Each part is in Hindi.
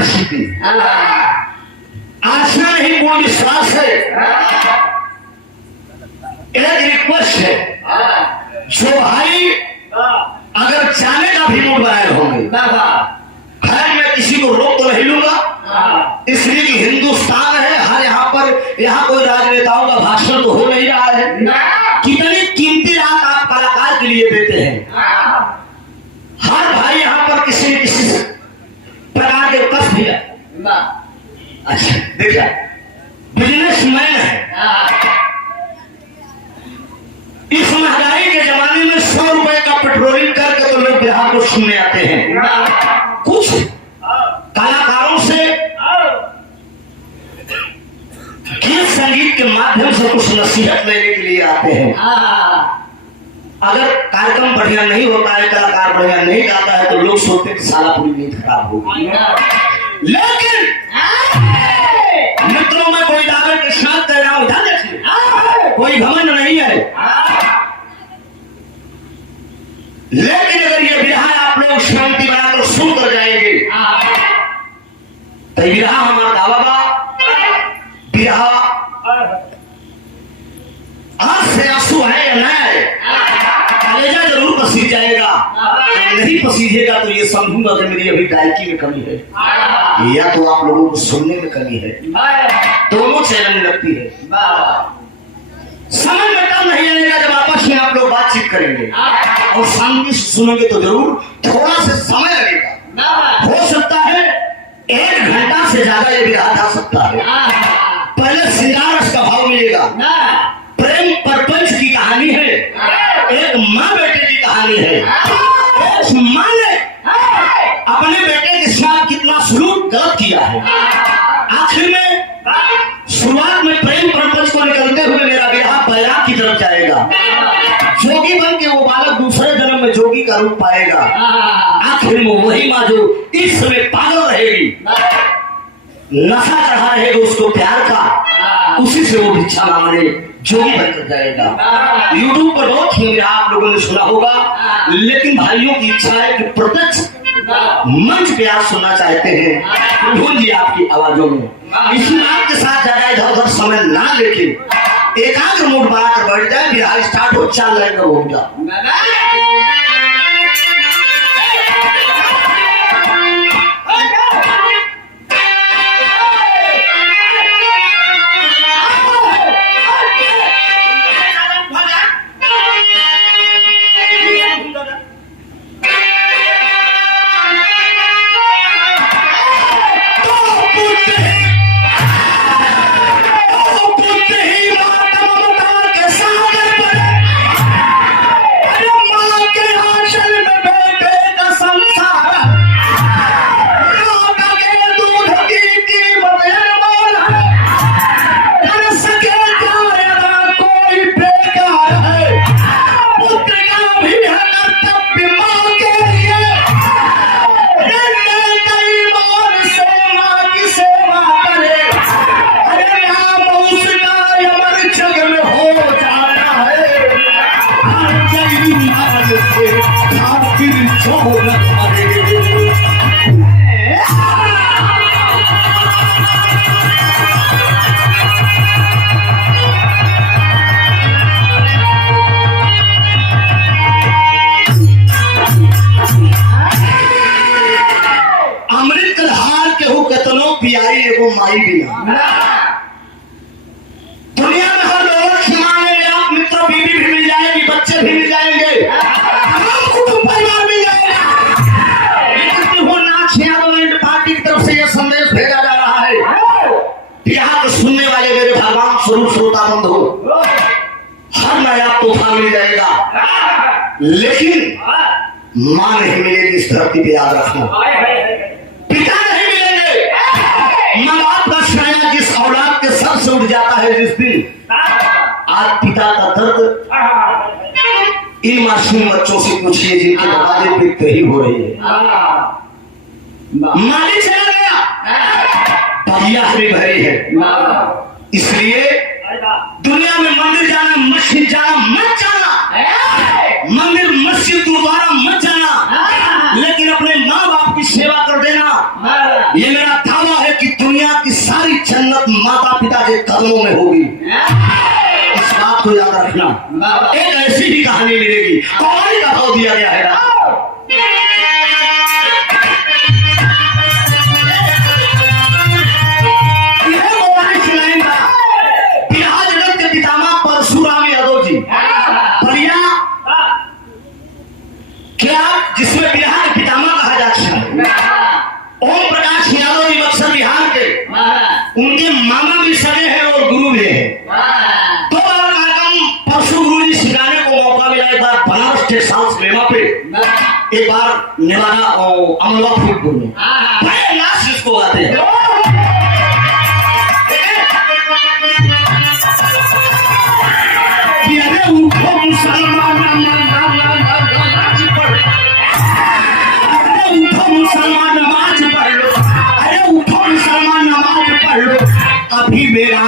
परिस्थिति, आशा नहीं पूर्ण विश्वास है। एक रिक्वेस्ट है, जो भाई अगर जाने का भी मूड बनाए होंगे, खैर मैं किसी को रोक तो नहीं लूंगा, इसलिए कि हिंदुस्तान है, हर यहाँ कोई राजनेताओं का भाषण तो हो नहीं रहा है। कितनी कीमती रात आप कलाकार के लिए देते हैं। हर भाई यहाँ पर किसी न किसी प्रकार के कष्ट भी है। अच्छा देखा, बिजनेसमैन है, इस महंगाई के जमाने में 100 रुपए का पेट्रोलिंग करके तो लोग बिहार को सुनने आते हैं। कुछ कलाकारों से गीत संगीत के माध्यम से कुछ नसीहत लेने के लिए आते हैं। अगर कार्यक्रम बढ़िया नहीं होता है, कलाकार बढ़िया नहीं गाता है, तो लोग सोचते कि साला पूरी नींद खराब होगी। लेकिन मित्रों में कोई दावे के साथ कह रहा हूं, ध्यान रखिए, कोई घमंड नहीं है। लेकिन अगर ये बिरहा आप लोग शांति बनाकर सुन कर जाएंगे तो बिरहा हमारा दावा बा, बिरहा आंख से आंसू है या नहीं है, कलेजा जरूर पसीज जाएगा। नहीं पसीजेगा तो ये समझूंगा कि मेरी अभी गायकी में कमी है, या तो आप लोगों को सुनने में कमी है। दोनों चैनल लगती है। समझ में तब नहीं आएगा जब आपस में आप लोग बातचीत करेंगे और शांति से सुनेंगे तो जरूर थोड़ा सा समय लगेगा। हो सकता है 1 घंटा से ज्यादा ये बिरहा जा सकता है। पहले श्रृंगार रस का भाव मिलेगा, प्रेम प्रपंच की कहानी है, एक माँ बेटे की कहानी है। उस माँ ने अपने बेटे के साथ कितना सलूक गलत किया है। आखिर में शुरुआत में प्रेम प्रपंच को निकलते हुए मेरा बिरहा बैराग की तरफ जाएगा। जोगी बन के वो बालक दूसरे जन्म में जोगी का रूप पाएगा। आखिर में वही माँ जो इस समय पागल रहेगी, नशा चढ़ा रहेगा उसको प्यार का, उसी से वो भिक्षा मांगने जोगी बनकर जाएगा। यूट्यूब पर बहुत ही आप लोगों ने सुना होगा, लेकिन भाइयों की इच्छा है कि प्रत्यक्ष मंच पे आप सुनना चाहते हैं, ढूंढिए आपकी आवाजों में। इसी बात के साथ ज्यादा इधर उधर समय ना लेके एकाग्र मूड बनाकर बैठ जाए। बिहार स्टार्ट हो, 4 लाइन का हो गया। माई बिना दुनिया में हर लोग मांगेंगे, आप मित्र बीवी भी मिल जाएगी, बच्चे भी मिल जाएंगे, तमाम कुटुंब परिवार मिल जाएगा। लेकिन वो नाच यादव पार्टी की तरफ से यह संदेश भेजा जा रहा है, यहाँ को सुनने वाले मेरे भगवान स्वरूप श्रोता बंद हो, हर नया तोहफा मिल जाएगा, लेकिन मां नहीं मिलेगी इस धरती पे, याद रखना। पिता नहीं मिलेंगे, माँ बाप का साया जिस औलाद के सर से उठ जाता है जिस दिन, आज पिता का दर्द इन मासूम बच्चों से पूछिए जिनके दरवाजे पे तही हो रही है। मालिक चला गया, भैया हरी भरी है, इसलिए दुनिया में मंदिर जाना, मस्जिद जाना मत जाना, मंदिर मस्जिद गुरुद्वारा मत जाना, लेकिन अपने माँ बाप की सेवा कर देना। ये मेरा दावा है कि दुनिया की सारी जन्नत माता पिता के कदमों में होगी। इस बात को याद रखना। एक ऐसी ही कहानी मिलेगी, कहानी का भाव दिया गया है। बिहार जगत के पितामह परशुराम यादव जी, बढ़िया क्या जिसमें बिहार के पितामह कहा जाता है। ओम प्रकाश यादव जी बक्सर बिहार के, उनके मामा भी सगे हैं और गुरु भी है। तो कार्यक्रम परशु गुरु जी सिखाने को मौका मिला। एक बार बनारस टेक्सास मेमा पे, एक बार नेवादा और अमलवा फूलपुर में बड़े नाच जिसको गाते हैं। अरे उठो मुसलमान मुसलमान नमाज पढ़ लो, अरे उठो मुसलमान नमाज पढ़ लो, अभी मेरा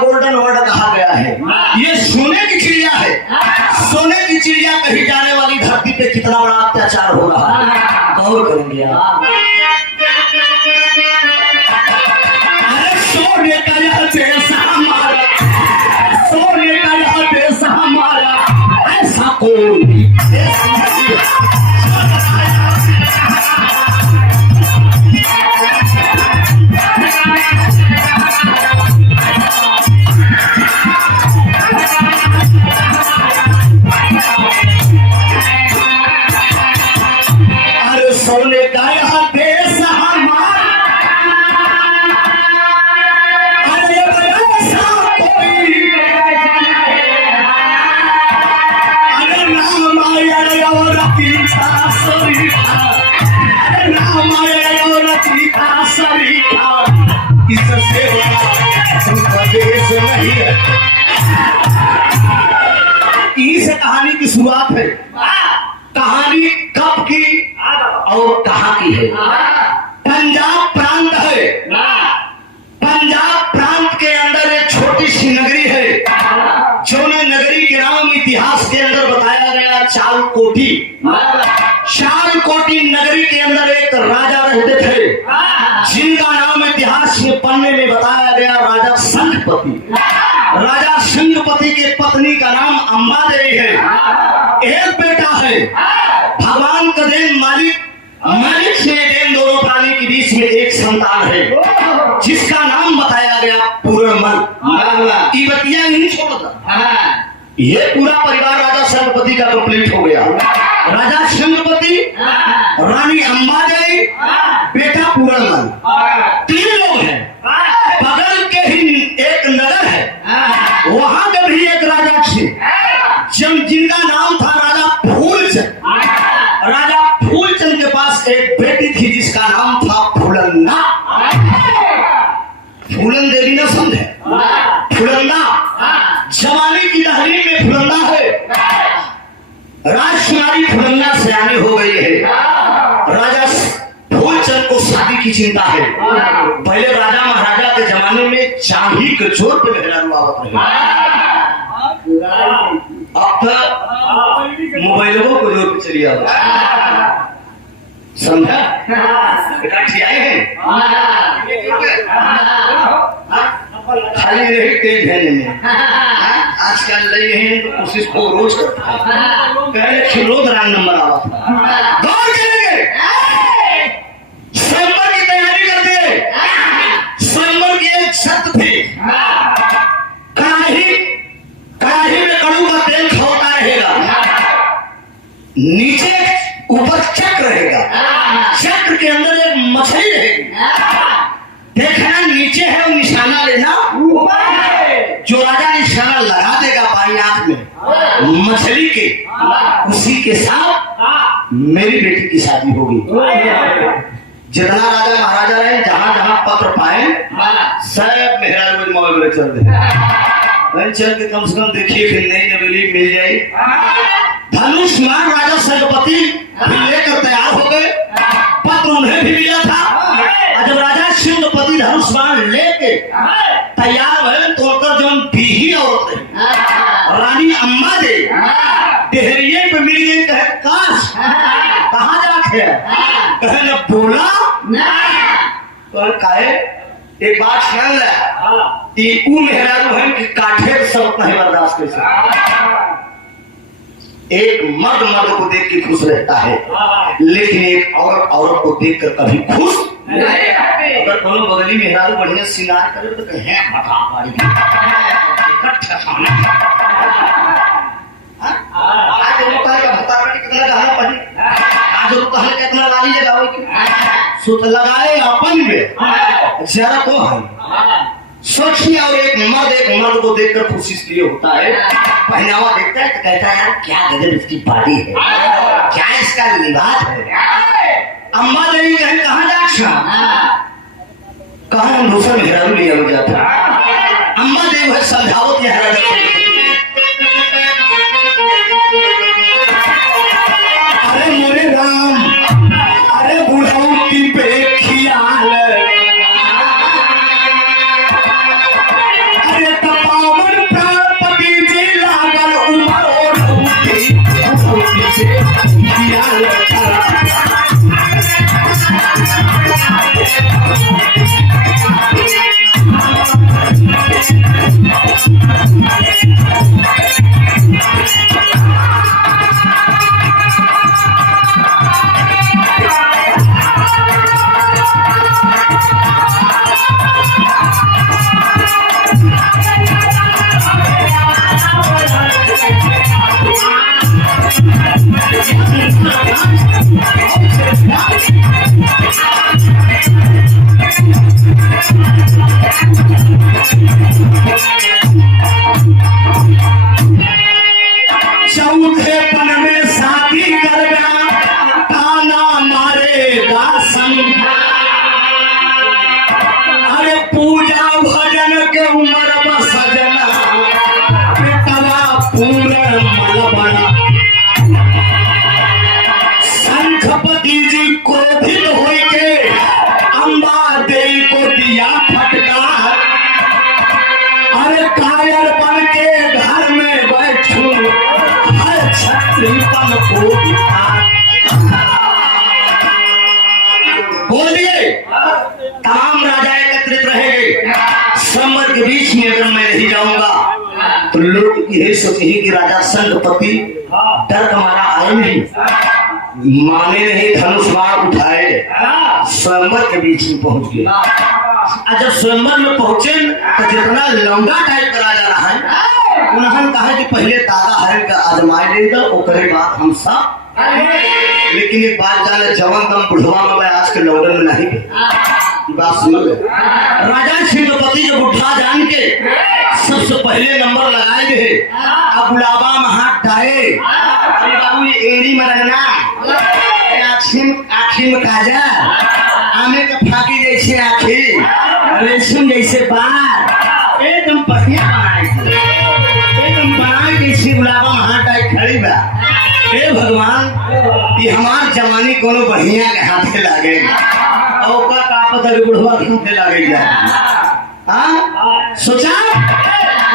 गोल्डन वर्ड कहा गया है। ये सोने की चिड़िया है। सोने की चिड़िया कही जाने वाली धरती पे कितना बड़ा अत्याचार हो रहा है, गौर करेंगे आप। अरे सोने का यह देश हमारा, सोने का यह देश हमारा, ऐसा कोई सोने का यह देश हमारा, अरे ऐसा कोई, अरे नाम आया और पीता सरीखा, अरे नाम आया और पीता सरीखा, इससे बड़ा देश नहीं है। इस कहानी की शुरुआत है। कहानी कब की और कहां की है? पंजाब प्रांत है। पंजाब प्रांत के अंदर एक छोटी सी नगरी है, जो नगरी के नाम इतिहास के अंदर बताया गया चालकोटी। चालकोटी नगरी के अंदर एक राजा रहते थे, जिनका नाम इतिहास में पढ़ने में बताया गया राजा संघपति। राजा संघपति के पत्नी का नाम अम्बा देवी है। एक बेटा है, भगवान का देन मालिक से देन, दोनों प्राणी के बीच में एक संतान है, जिसका नाम बताया गया पूर्णमल। इबतिया नहीं छोड़ता। ये पूरा परिवार राजा संघपति का कंप्लीट हो गया। राजा संघपति, रानी अम्बा देवी, बेटा पूर्णमल, तीन लोग हैं। बगल के ही एक नगर है, वहां के भी एक राजा थे, जिनका नाम था राजा फूलचंद। राजा फूलचंद के पास एक बेटी थी, जिसका नाम था फूलंदा। फूलन देवी न समझे, फूलंदा जवानी की दहलीज में फूलंदा है। राजकुमारी फूलंदा सयानी हो गई है। राजा फूलचंद को शादी की चिंता है। पहले राजा महाराजा के जमाने में चांदी के जोर पे मेहरारू आवत रहे। अब तो मोबाइलों को जोर पे चली आवत। समझा? इकट्ठे आए हैं खाली रही तेज है में आजकल लगे हैं तो कोशिश को रोज करता है पहले खिलोद रंग नंबर आवा था दौड़ करेंगे स्वयंवर की तैयारी करते स्वयंवर की एक शर्त थी कड़ाही में कड़ू का तेल खौलता रहेगा नीचे ऊपर चक्र रहेगा चक्र के अंदर एक मछली रहेगी देखना नीचे है वो निशाना लेना जो राजा निशाना लगा देगा बाई आंख में मछली के उसी के साथ मेरी बेटी की शादी होगी जितना राजा महाराजा रहे जहां जहां पत्र पाए सब मेहरा रोज मोबाइल चल रहे चल के कम से कम देखिए फिर नई नवेली मिल जाए धनुष्मान राजा सरपति लेकर तैयार हो गए पत्र उन्हें भी मिला था और जब राजा सिंहपति धनुष्मान लेके तैयार हुए तो जो बीही औरत रानी अम्मा दे देहरिये पे मिल गई कहे काश कहाँ जाके कहे न बोला तो कहे एक बात सुन ले ऊ मेहरारू है कि काठे सब नहीं बर्दाश्त कर सकते एक मर्द को देख के खुश रहता है लेकिन एक औरत को देख कर कभी खुश अगर दोनों बगली मेहरारू बढ़िया श्रृंगार करे तो कहे बता पारी इकट्ठा खाना आज लोग कहे भत्ता काटी कितना गहना पड़ी आज लोग कहे कितना लाली लगाओ सुत लगाए अपन में जरा तो है सोचिए और एक मर्द को देखकर कोशिश लिए होता है पहनावा देखता है तो कहता है यार क्या गजब इसकी बॉडी है क्या इसका लिबास है अम्मा देवी कहे कहाँ जा कहा दूसरा मेहरारू लिया हो जाता अम्मा देव है समझावत अरे मेरे राम अरे बुढ़ाऊ की बेखियाल संखपति जी क्रोधित होके अम्बा देवी को दिया फटकार अरे कायर बन के घर में बैठू हर छत्रीपन को बोलिए तमाम राजा एकत्रित रहेंगे समर के बीच में अगर मैं नहीं जाऊंगा तो लोग यही सोचेंगे कि राजा संखपति डर हमारा आए नहीं माने नहीं धनुष बाण उठाए स्वयंवर के बीच में पहुंच गए जब स्वयंवर में पहुंचे तो जितना लौंडा टाइप करा जा रहा है उन्होंने कहा कि पहले दादा हरण का आजमाए लेगा ओकरे बाद हम सब लेकिन एक बात जाने जवान दम बुढ़वा में आज के लौंडन में नहीं बात सुनो राजा सिंहपति जब उठा जान के सबसे पहले नंबर लगाए गए अब गुलाबा में हाथ डाले अरे बाबू ये एड़ी में रखना आखी में काजा आमे का फाकी जैसे आखी रेशम जैसे बार एकदम बढ़िया बनाए एकदम बनाए जैसे गुलाबा में हाथ डाले खड़ी बा हे भगवान ये हमार जवानी कोनो बढ़िया के हाथे लागे और का कापत है बुढ़वा हाथे लागे जा हां सोचा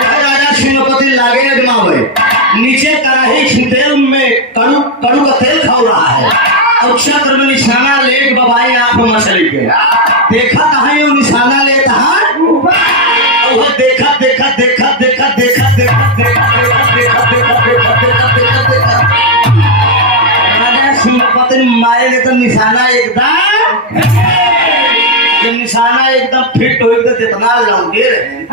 राजा सिंहपति लागे अजमावे नीचे कढ़ाई तेल में कड़ू का तेल खा रहा है और चक्र में निशाना ले बबाई आंख में मछली के देखा कहा ये निशाना लेता है वो देखा देखा देखा देखा देखा देखा देखा देखा देखा देखा देखा देखा राजा सिंहपति मारे ले तो निशाना एकदम जब निशाना एकदम फिट हो एकदम जितना लौंगे रहे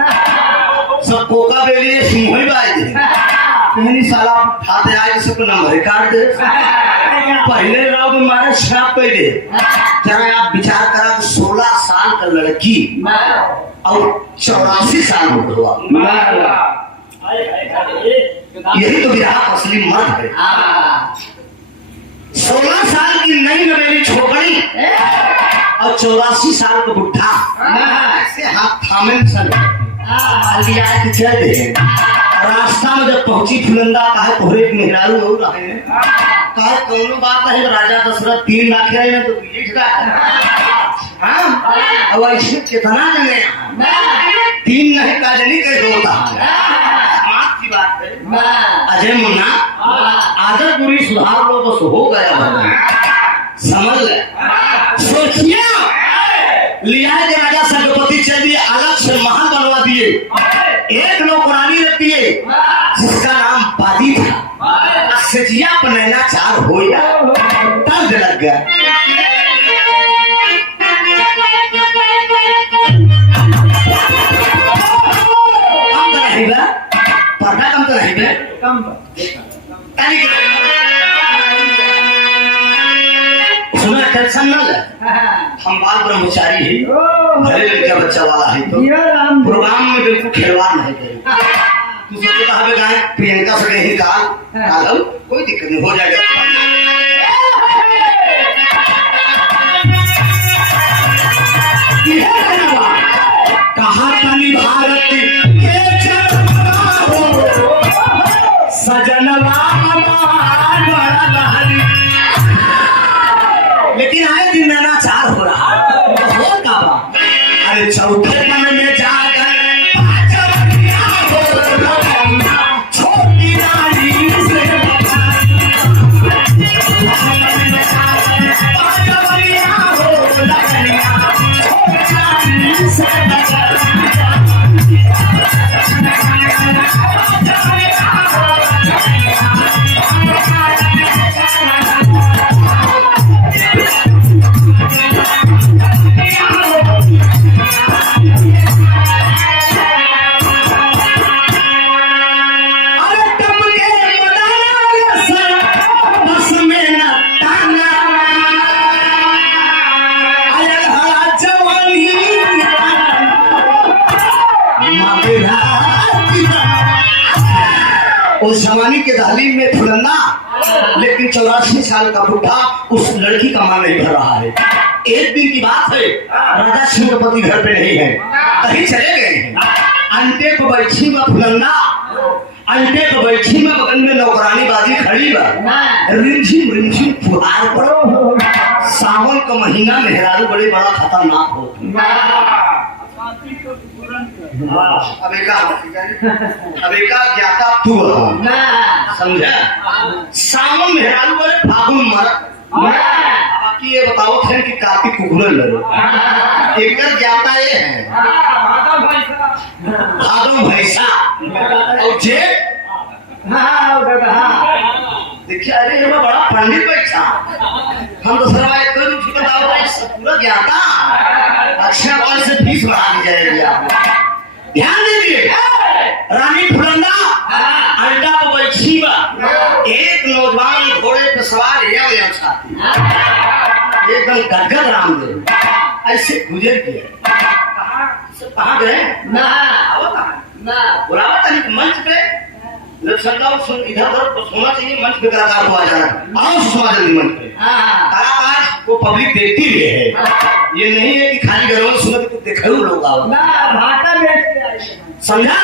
सब कोका बेली सिंह ही बाई दे कहनी साला उठाते आए सबको नंबर काट दे पहले राव में मारे श्राप कर दे जरा आप विचार करा 16 साल का लड़की और 84 साल बुढ़वा यही तो बिहार असली मर्द है 16 साल की नई नवेली छोकरी और 84 साल का बुढ़ा ऐसे हाथ थामे चल रास्ता में जब पहुंची फुलंदा कहा तोहरे मेहरारू हो रहे हैं कहा कौनो बात नहीं राजा दशरथ 3 लाख है तो 20 लाख हाँ अब ऐसे कितना जने 3 नहीं का जनी के होता समाज की बात है अजय मुन्ना आदर पूरी सुधार लो बस हो गया भगवान समझ ले सोचिए लिया के राजा सरस्वती चल दिए अलग से महल बनवा दिए एक नौकरानी रखती है जिसका नाम बादी था सजिया पनैना 4 हो गया तब लग गया कम तो नहीं बा पर्दा कम तो नहीं बा कम सुना टेंशन न ले हम बाल ब्रह्मचारी है घरे लड़का बच्चा वाला है तो प्रोग्राम में बिल्कुल खिलवाड़ नहीं करें तू सोचता है गाय प्रियंका से कहीं काल कोई दिक्कत नहीं हो जाएगा कहा तनी भारत के सजनवा लेकिन आए दिन नानाचार हो रहा हो का अरे चौथे मन में जाकर छोटी रानी से उस जवानी के दहलीज में फुलंदा लेकिन 84 साल का बुढ़ा उस लड़की का मन नहीं भर रहा है एक दिन की बात है राजा सिंहपति घर पे नहीं है कहीं चले गए हैं अंटे को बैठी में फुलंदा अंटे को बैठी में बगल में नौकरानी बाजी खड़ी बा रिमझिम फुहार पड़ो सावन का महीना मेहरारू बड़े बड़ा खतरनाक हो अबे का ज्ञाता तू समझा सावन मेहरारू बोले फागुन मरक बाकी ये बताओ थे कि कार्तिक कुकुरन लड़ो एक ज्ञाता ये है भादव भैंसा और जेठ देखिए अरे ये बड़ा पंडित बैठा हम तो सरवाए करूं कि बताओ पूरा ज्ञाता अच्छा वाले से फीस बढ़ा दी जाएगी आपको ध्यान दीजिए रानी फुलंदा अंडा पर बैठी एक नौजवान घोड़े पर सवार एकदम गदगद रामदेव ऐसे गुजर गया कहाँ गए बुलावा था मंच पे इधर उधर सोना चाहिए मंच पे कलाकार को आ जाना आओ सुषमा जल्दी मंच पे कलाकार को पब्लिक देखती भी है ये नहीं है कि खाली घरों में सुनते तो देखे लोग आओ समझा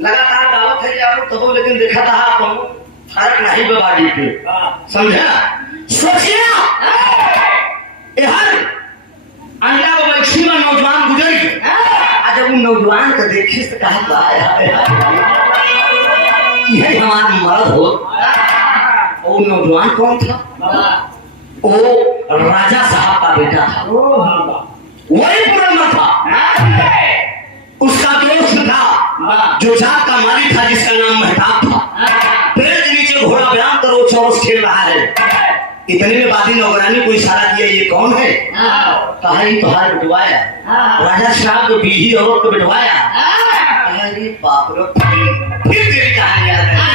लगातार दावत है यार तो लेकिन देखा था फर्क नहीं बाडी पे समझा सोचिए यार अंडा को बैठी में नौजवान गुजर गए आज जब नौजवान को देखी से कहा यह हमारा मर्द हो और नौजवान कौन था वो राजा साहब का बेटा था, वही पुरंदर था। उसका दोस्त था जो जात का मालिक था, जिसका नाम मेहताब था। पेड़ के नीचे घोड़ा बयान कर वो चौरस खेल रहा है। इतने में बादी नौकरानी को इशारा किया, ये कौन है? कहा ही तुम्हारे बिटवाया राजा साहब को बीही औरत को बिटवाया। अरे बाप रे, फिर तेरी कहानी याद है।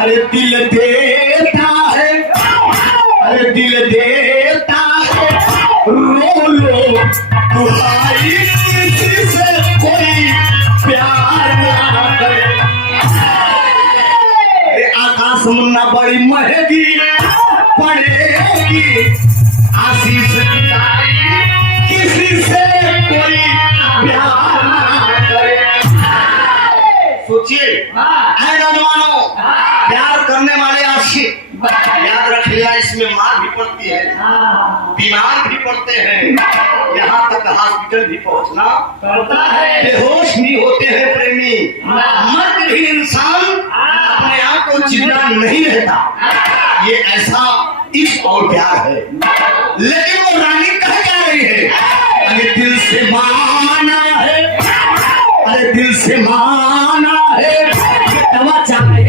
अरे दिल देता है, अरे दिल देता है, रो लो तुम्हारी किसी से कोई प्यार ना करे। आकाश मुन्ना बड़ी महंगी पड़ेगी, आशीष किसी से कोई प्यार ना करे। सोचिए नौजवानों, प्यार करने वाले आशिक याद रखिएगा, इसमें मार भी पड़ती है, बीमार भी पड़ते हैं, यहाँ तक हॉस्पिटल भी पहुँचना पड़ता है, बेहोश भी होते हैं प्रेमी। मर्द भी इंसान अपने आप को जिंदा नहीं रहता। ये ऐसा इश्क और प्यार है। लेकिन वो रानी कह जा रही है, अरे दिल से माना है, अरे दिल से माना है, दवा चाहे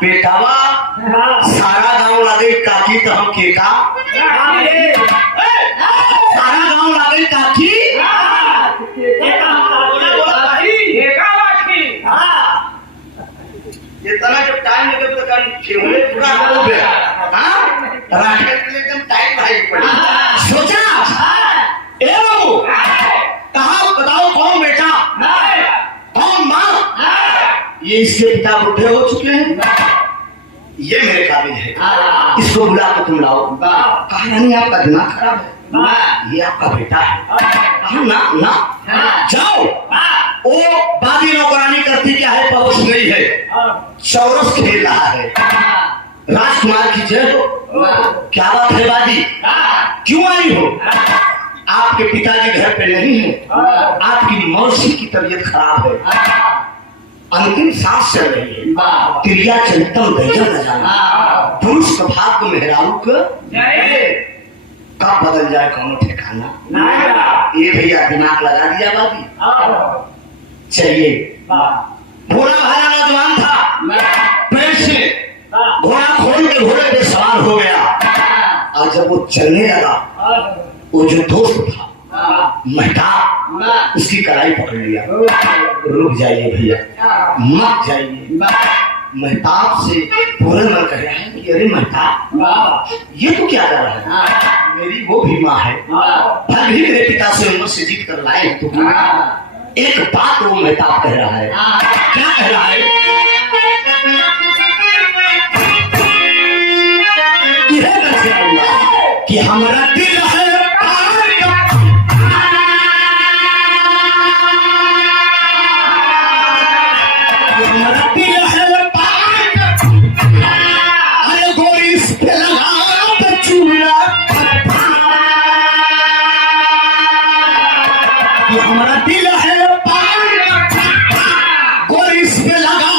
बेटावा सारा गांव लागे काकी तो हम के का सारा गांव लागे काकी ये तना जब टाइम लगे तो कान खेवले पूरा हो गया। हां राखेल के लिए एकदम टाइट भाई पड़ी। सोचा ए बाबू कहां बताओ कौन बेटा कौन मां? ये इसके पिता बुढ़े हो चुके हैं, ये मेरे काबिल है, इसको बुला के तुम लाओ। कहा रानी आपका दिमाग खराब है, ये आपका बेटा है। कहा ना ना जाओ। वो बादी नौकरानी करती क्या है, परोस गई है, चौरस खेल रहा है। राजकुमार की जय हो। क्या बात है बादी, क्यों आई हो? आपके पिताजी घर पे नहीं है, आपकी मौसी की तबीयत खराब है, अंतिम सांस चल रही है, क्रिया चरितम दैजम न जाना, पुरुष का भाग्य मेहरारू कब बदल जाए कौन ठिकाना। ये भैया दिमाग लगा दिया बादी। चलिए घोड़ा भाला नौजवान था, पैर से घोड़ा खोल के घोड़े पे सवार हो गया। और जब वो चलने लगा, वो जो दोस्त था मेहताब, उसकी कलाई पकड़ लिया। रुक जाइए भैया, मत जाइए। मेहताब से पूरन मन कह रहा है कि अरे मेहताब ये तो क्या कर रहा है, मेरी वो भी माँ है, फल भी मेरे पिता से उम्र से जीत कर लाए तो एक बात वो मेहताब कह रहा है। क्या कह रहा है? कि हमारा दिल है आइल है पान गोरिस पे लगा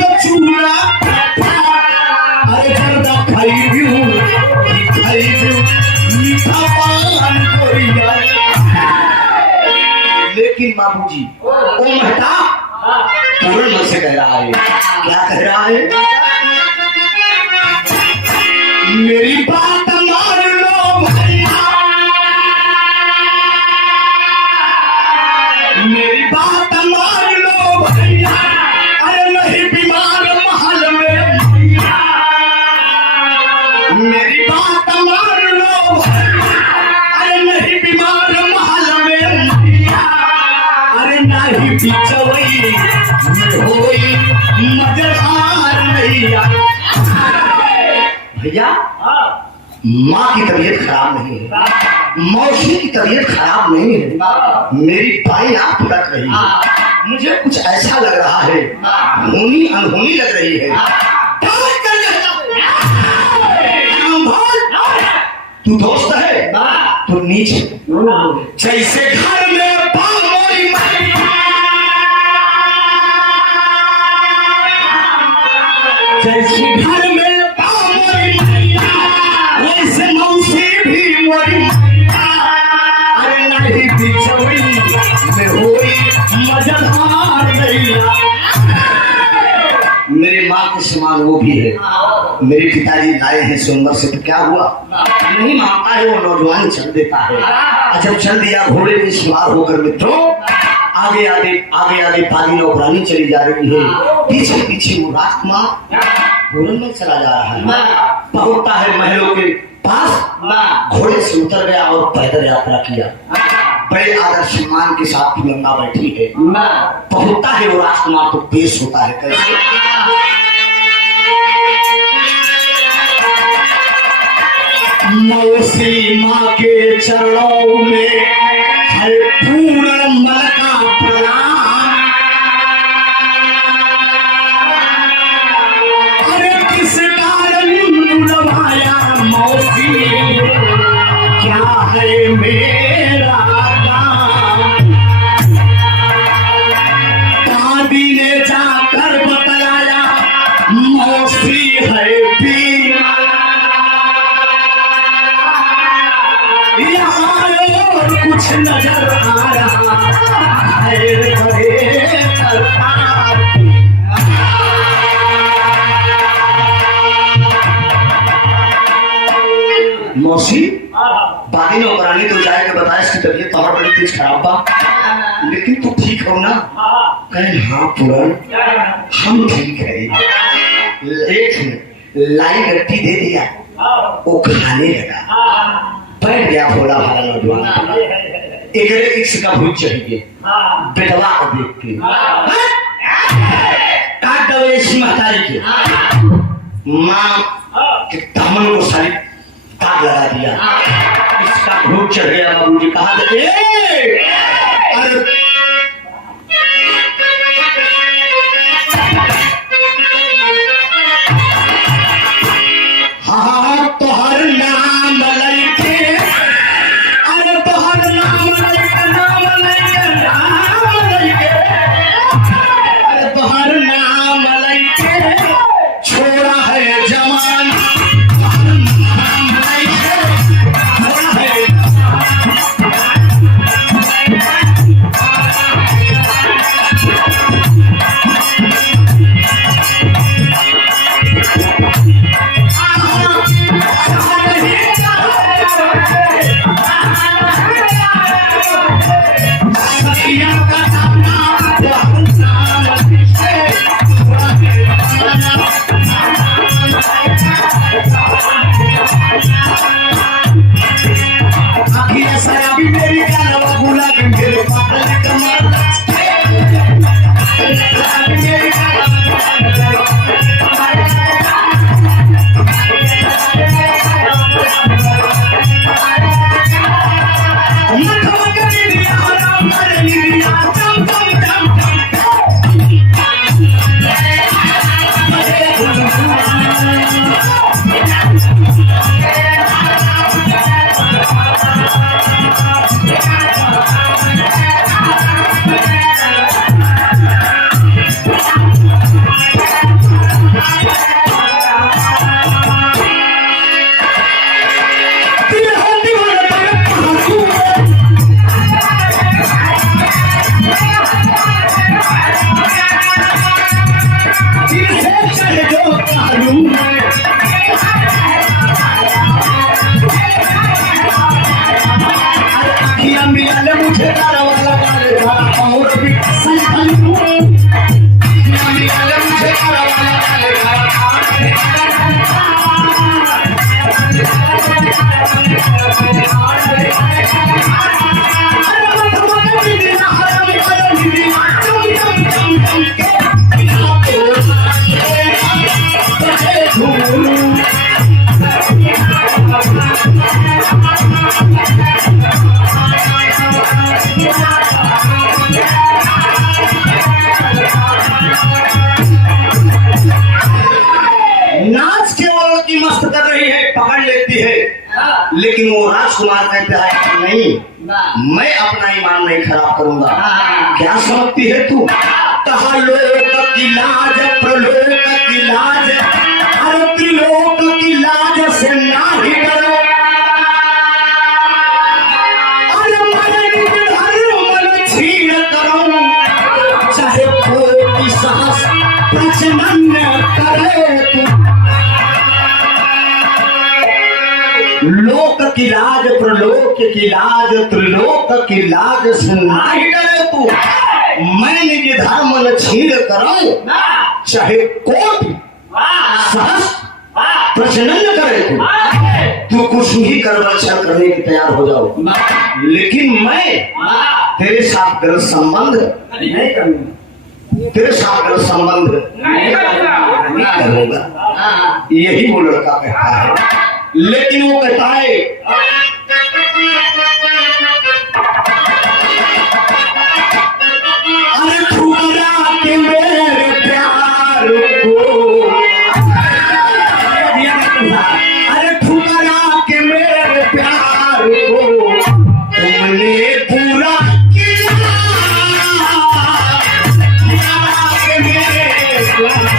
तो चूड़ा अरे जर्दा खरीदू मीठा पान गोरिया। लेकिन बाबूजी वो महता पूर्ण मन से कह रहा है, क्या कह रहा है? मेरी बात मान लो भैया, मेरी बात मान लो भैया, अरे नहीं बीमार महल में भैया, मेरी बात मान लो भैया, अरे नहीं बीमार महल में भैया, अरे नहीं बिचवई होई मजेदार भैया। भैया माँ की तबीयत खराब नहीं है, मौसी की तबीयत खराब नहीं है, मेरी बाई आंख लग रही है, मुझे कुछ ऐसा लग रहा है, होनी अनहोनी लग रही है। तू दोस्त है तो नीचे जैसे घर में बामोरी जैसे घर में वैसे मौसी भी मोरी अरे नहीं बिचौड़ी में होई मजेदार भैया। मेरे माँ के समान वो भी है, मेरे पिताजी लाए हैं सोमवार से, तो क्या हुआ? नहीं मानता है वो नौजवान चल देता है। जब चल दिया घोड़े पे सवार होकर मित्रों आगे आगे आगे आगे पाली नौकरानी चली जा रही है, पीछे पीछे वो राजकुमार पूरन में चला जा रहा है। पहुंचता है महलों के पास, घोड़े से उतर गया और पैदल यात्रा किया। बड़े आदर सम्मान के साथ गंगा बैठी है। पहुंचता है वो राजकुमार तो पेश होता है कैसे? मौसी माँ के चरणों में हर पूर्ण मन का प्रणाम। अरे किस कारण बुलवाया मौसी, क्या है मेरा काम? दादी ने जाकर बतलाया मौसी है बीमार, और कुछ नजर आ रहा है मौसी बाकी नौकरानी तो जाएगा बताया इसकी तबीयत तुम्हारा बड़ी तेज खराब बा, लेकिन तू ठीक हो ना? कहे हाँ पूरन हम ठीक है। एक लाई गट्टी दे दिया, वो खाने लगा, बैठ गया भोला भाला नौजवान। एक इक्स का भूत चाहिए बेटवा को देख के काट दो इस महतारी के माँ के दामन को सारी ताक लगा दिया। इसका भूत चढ़ गया। बाबूजी कहा अरे हाँ तोहर नाम लइके, अरे तोहर नाम लइके, नाम लइके, नाम लइके, अरे तोहर नाम लइके छोड़ा है जवान, तोहर नाम लइके छोड़ा है लेकिन वो राजकुमार कहते हैं कि नहीं, मैं अपना ईमान नहीं खराब करूंगा। क्या समझती है तू? कहा लोक की लाज प्रलोक की लाज, अरे त्रिलोक की लाज से ना ही डरो। अरे मन छीन करो, चाहे कोटि सहस्र प्रचंड करे तू। लोक की लाज प्रलोक की लाज त्रिलोक की लाज से नहीं डरे तू। मैं निज धर्म न छीन करूं, चाहे कोटि सहस्र प्रचंड करे तू कुछ ही कर रक्षा करने की तैयार हो जाओ, लेकिन मैं तेरे साथ गलत संबंध नहीं करूंगा, तेरे साथ गलत संबंध नहीं करूंगा। यही वो लड़का कहता है। लेकिन वो कहता है अरे ठुकरा के मेरे प्यार को, अरे ठुकरा के मेरे प्यार को तुमने पूरा किया, के मेरे प्यार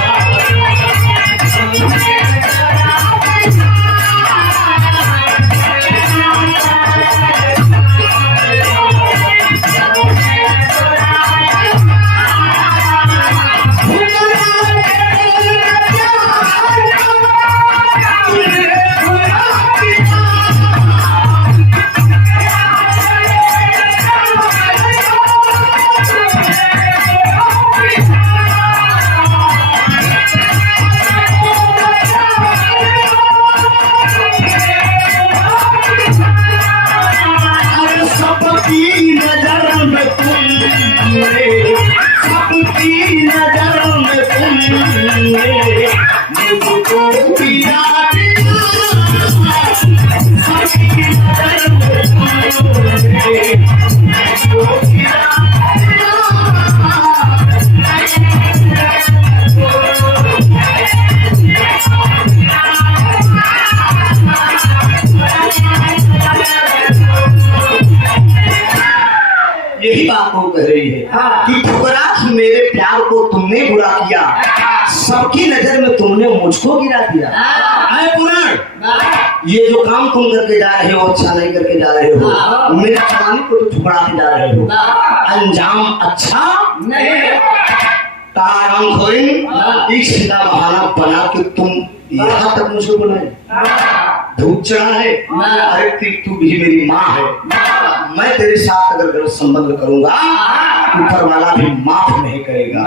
यही बात वो कह रही है कि ठुकरा मेरे प्यार को तुमने बुरा किया, सबकी नजर में तुमने मुझको गिरा दिया। पुराण, ये जो काम तुम करके जा रहे हो अच्छा नहीं करके जा रहे हो, मेरे जवानी को तो ठुकरा के जा रहे हो, अंजाम अच्छा नहीं। ताराम खोई एक सीधा बहाना बना के तुम यहाँ तक मुझे बुलाए, धूप चढ़ा है। अरे तू भी मेरी माँ है, मैं तेरे साथ अगर गलत संबंध करूंगा ऊपर वाला भी माफ नहीं करेगा।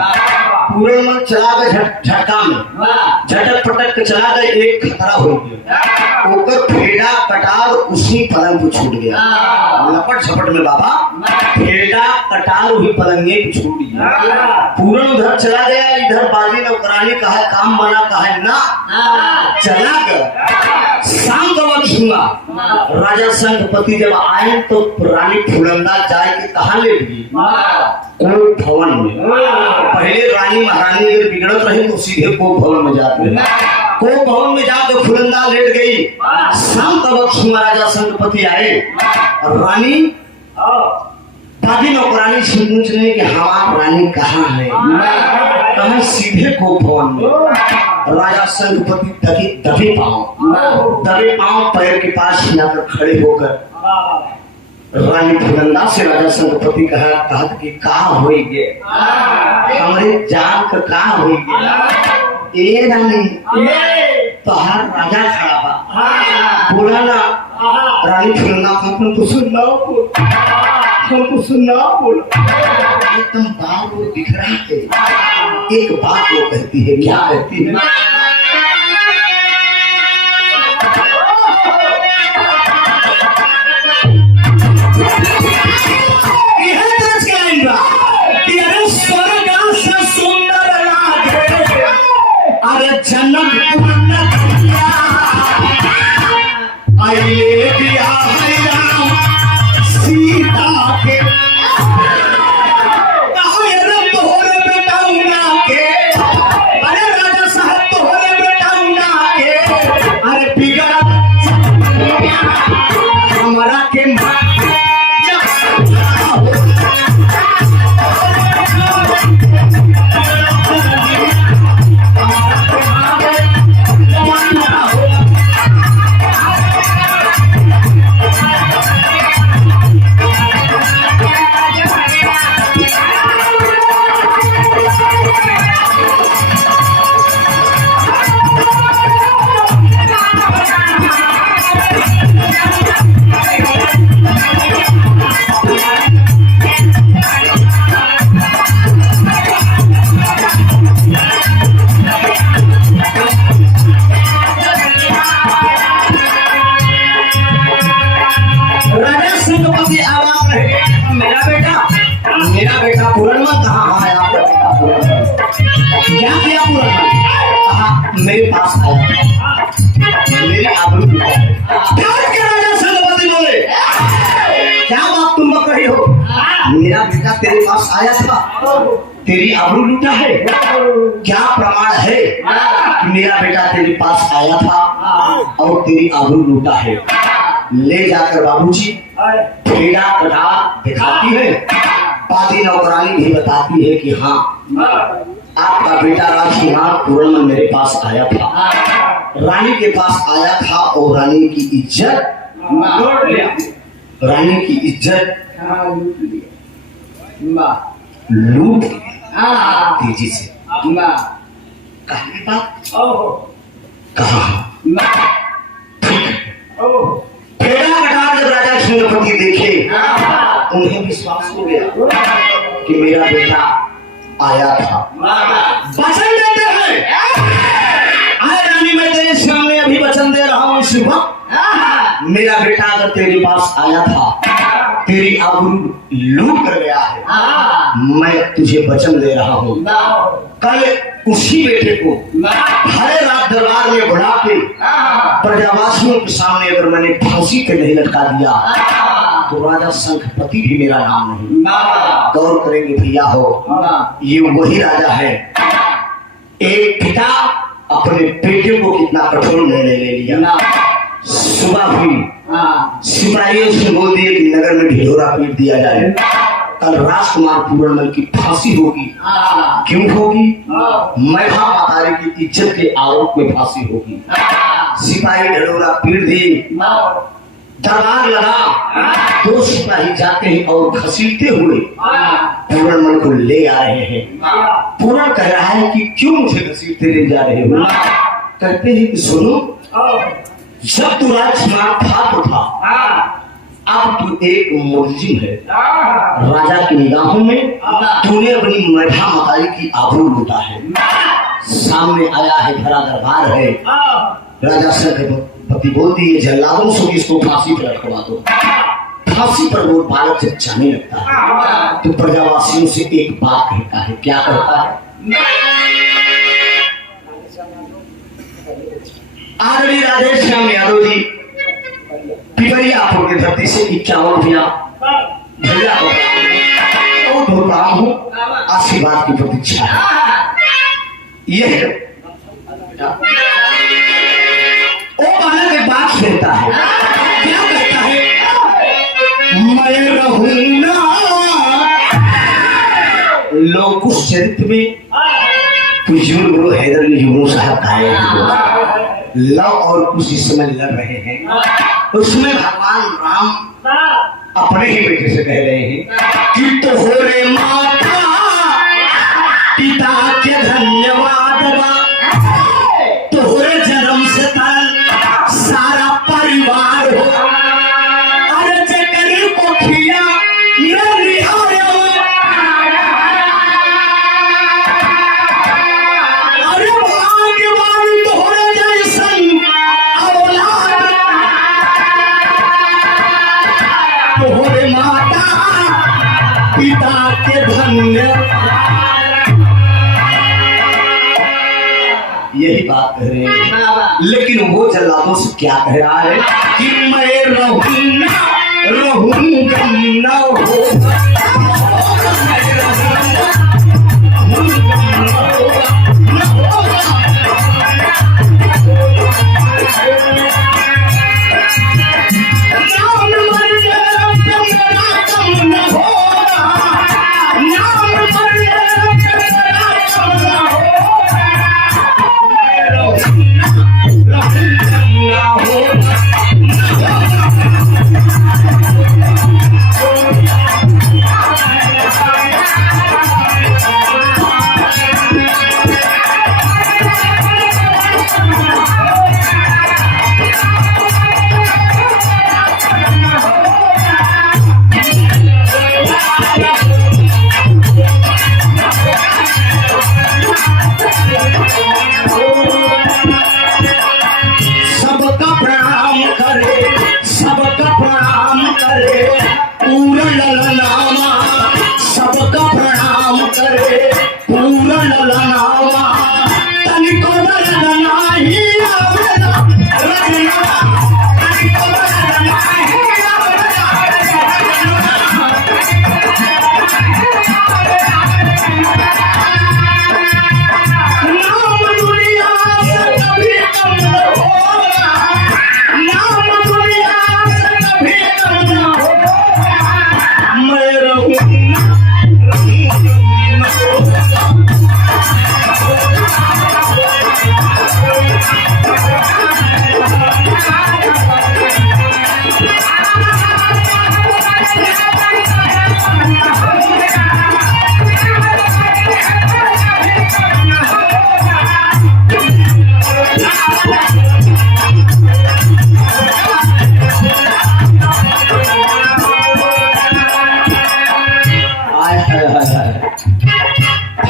पूरे मन चला गए झटका में, झटक पटक के चला गए, एक खतरा हो गया, ओकर फेड़ा कटार उसी पलंग को छूट गया। लपट झपट में बाबा फेड़ा कटार वही पलंगे को छूट गया। पूरन उधर चला गया, इधर बाजी नौकरानी कहा काम बना कहा ना, चला गया। शाम का वक्त हुआ, राजा संघपति जब आए तो रानी फुलंदा जाए के कहा ले गई कोप भवन में। पहले रानी महारानी अगर बिगड़त रही तो सीधे कोप भवन में जाते हैं। कोप भवन में जाकर फुलंदा लेट गई। शाम का वक्त हुआ, राजा संघपति आए, रानी दादी नौकरानी पूछने कि हमारी रानी कहाँ है, कहा सीधे कोप भवन में। राजा संघपति दबे पांव पैर के पास जाकर खड़े होकर रानी फुलंदा से राजा संघपति कहा कि का होई गे हमरे जान का होई गे। ए रानी तोहार राजा खड़ा बा, बोला ना। रानी फुलंदा हमको सुनना बोला, एकदम बाल वो दिख रहा है। एक बात वो कहती है, क्या कहती है? अरे जनकपुर नगरिया आइए दिया है राम सीता के, तोहरे बेटा उना के, अरे राजा साहब तोहरे बेटा उना के, अरे बिगड़ा मैं कहाँ आया क्या किया पूरा कहा मेरे पास आया मेरी आबरू प्यार के राजा संगपति बोले क्या बात तुम बक रही हो मेरा बेटा तेरे पास आया था तेरी आबरू लूटा है क्या प्रमाण है कि मेरा बेटा तेरे पास आया था और तेरी आबरू लूटा है ले जाकर बाबूजी पीड़ा कटा दिखाती है पादी नौकरानी भी बताती है कि हाँ आपका बेटा राजकुमार पूर्ण मेरे पास आया था रानी के पास आया था और रानी की इज्जत लूट तेजी से कहानी बात कहा फेड़ा कटार जब राजा संगपति देखे उन्हें विश्वास हो गया कि मेरा बेटा आया था वचन देते हैं आए रानी मैं तेरे सामने अभी वचन दे रहा हूँ इस वक्त मेरा बेटा अगर तेरे पास आया था तेरी आबरू लूट कर गया है मैं तुझे वचन दे रहा हूँ कल उसी बेटे को हरे रात दरबार में बुला के प्रजावासियों के सामने अगर मैंने फांसी पे नहीं लटका दिया तो राजा संगपति भी मेरा नाम नहीं गौर करेंगे भैया हो ये वही राजा है एक पिता अपने बेटे को कितना कठोर निर्णय ले लिया सुबह भी सिपाहियों से बोल दिए कि नगर में ढिढोरा पीट दिया जाए कल राजकुमार पूर्णमल की फांसी होगी क्यों होगी मैभा मातारी की इज्जत के आरोप में फांसी होगी सिपाही ढिढोरा पीट दिए दरबार लगा दो सिपाही जाते हैं और घसीटते हुए पूर्णमल को ले आ रहे हैं पूर्ण कह रहा है कि क्यों मुझे घसीटते ले जा रहे हो कहते हैं कि सुनो जब तू राजकुमार था तो था अब तू एक मुलजिम है राजा की निगाहों में तूने अपनी मैभा मातारी की आबरू लूटा है सामने आया है भरा दरबार है राजा संगपति बोल दिए जल्लादों से इसको फांसी पर लटकवा दो फांसी पर वो बालक जब जाने लगता है तो प्रजावासियों से एक बात कहता है क्या कहता है आदरणीय राधेश्याम यादव जी पिपरियापुर की धरती से 51 रुपया भैया बहुत बहुत राम हूँ आशीर्वाद की प्रतीक्षा है यह वो बालक एक बात कहता है क्या कहता है मैं रहूंगा लोग कुछ चरित्र में गुरु हैदर अली जुगनू साहब गाए लव और कुछ इस समय लड़ रहे हैं उसमें भगवान राम अपने ही बेटे से कह रहे हैं कि तोहरे माता पिता के धन्यवाद तोहरे जन्म से सारा परिवार हो अरे जकरी पोखिया अरे भाग्यवान तोहरे जैसन औलाद तोहरे माता पिता के धन्यवाद यही बात कह रहे हैं लेकिन वो जल्लादों से क्या कह रहा है कि मैं रहूंगा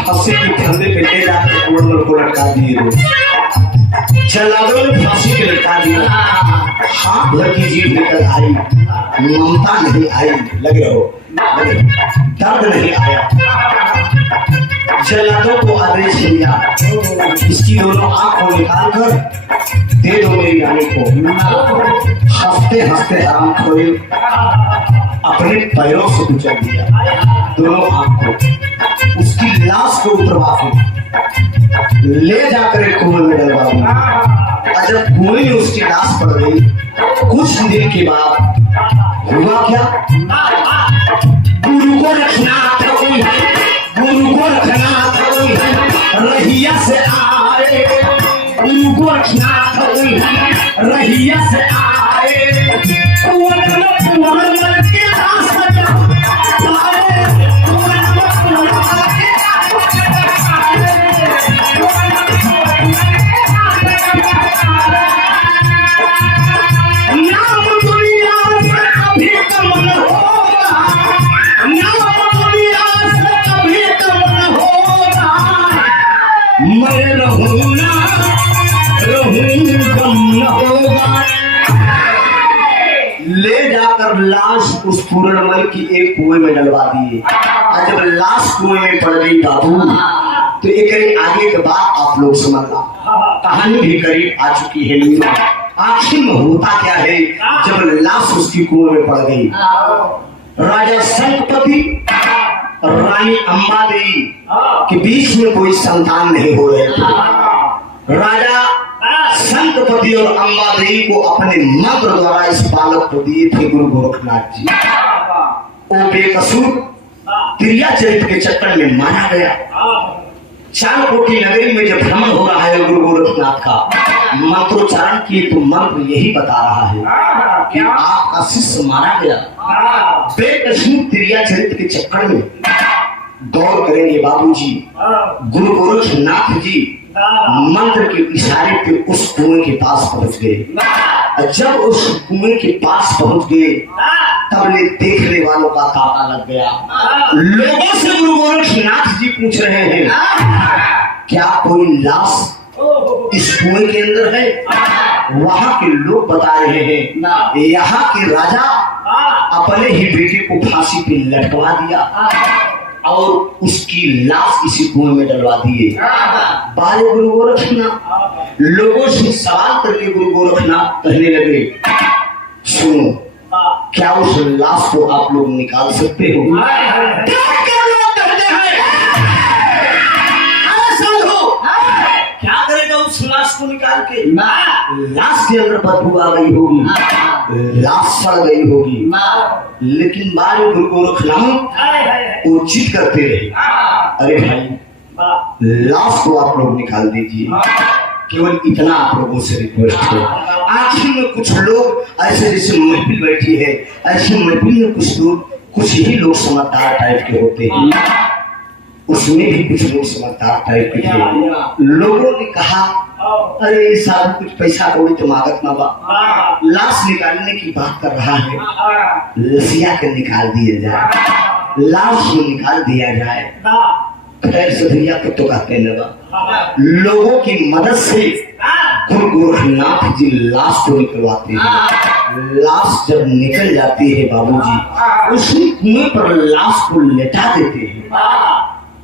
फांसी के फंदे पे ले जाकर कुंवर को लटका दिए दो। जल्लादों ने फांसी पे लटका दिया। हाथ भर की जीभ निकल आई, ममता नहीं आई, लग रहा हो दर्द नहीं आया। जल्लादों को आदेश दिया, इसकी दोनों आंख को निकाल कर दे दो मेरी रानी को। हंसते हंसते हराम खोए अपने पैरों से कुचल दिया दोनों आंख को, उसकी लाश को उतरवा के ले जाकर एक कुएं में डलवा दिया। और जब कुएं में उसकी लाश पड़ गई, कुछ दिन के बाद हुआ क्या, गुरु को रखना था कोई, गुरु को रखना था कोई, रहिया से आए, गुरु को रखना था कोई, रहिया से आए, कुंवर के लाश बचा आए, नाम दुनिया से कभी कम होगा, नाम दुनिया से कभी कम होगा, मैं रहूँगा गम न होगा। ले जाकर लाश उस पूर्णमल की एक कुएं में डलवा दिए। और जब लाश कुएं में पड़ गई बाबू, तो एक आगे के बाद आप लोग समझना, कहानी भी करीब आ चुकी है। आखिर में होता क्या है जब लाश उसकी कुएं में पड़ गई। राजा संकपति और रानी अंबादेवी के बीच में कोई संतान नहीं हो रहे थे। राजा संतपति और अंबादेवी को अपने मंत्र द्वारा इस बालक को दिए थे गुरु गोरखनाथ जी। वो बेकसूर क्रिया चरित्र के चक्कर में मारा गया। चार कोटी नगरी में जब भ्रमण हो रहा है गुरु गोरखनाथ का, मंत्रोच्चारण किए तो मंत्र यही बता रहा है कि आपका शिष्य मारा गया। बेकसूर क्रिया चरित्र के चक्कर में गौर करेंगे बाबूजी, गुरु गोरखनाथ जी मंत्र के इशारे पे उस कुएं के पास पहुंच गए। जब उस कुएं के पास पहुंच गए, तब ले देखने वालों का तांता लग गया। लोगों से गुरु गोरखनाथ जी पूछ रहे हैं, क्या कोई लाश इस कुएं के अंदर है? वहां के लोग बता रहे हैं, यहाँ के राजा अपने ही बेटे को फांसी पे लटकवा दिया और उसकी लाश इसी कुएं में डलवा दिए। बाले गुरु गोरखनाथ लोगों से सवाल करके गुरु गोरखनाथ कहने लगे, सुनो, क्या उस लाश को आप लोग निकाल सकते हो? क्या करेगा उस लाश को निकाल के? लाश के अंदर बदबू आ गई होगी, लाश सड़ गई होगी। लेकिन बाले गुरु गोरखनाथ वो जिद करते रहे, अरे भाई लाश को आप लोग निकाल दीजिए, केवल इतना आप लोगों से रिक्वेस्ट है। आखिर में कुछ लोग ऐसे जैसे महफिल बैठी है, ऐसे महफिल में कुछ ही लोग समझदार टाइप के होते हैं, उसमें भी कुछ लोग समझदार टाइप के थे। लोगों ने कहा, अरे साहब कुछ पैसा कौड़ी तो मांगत ना बा, लाश निकालने की बात कर रहा है, लसिया के निकाल दिया जाए, लाश को निकाल दिया जाए, खैर सधरिया तो कहते न बा। लोगों की मदद से गुरु गोरखनाथ जी लाश को निकलवाते हैं। लाश जब निकल जाती है बाबूजी, उसी कुएं पर लाश को लेटा देते हैं।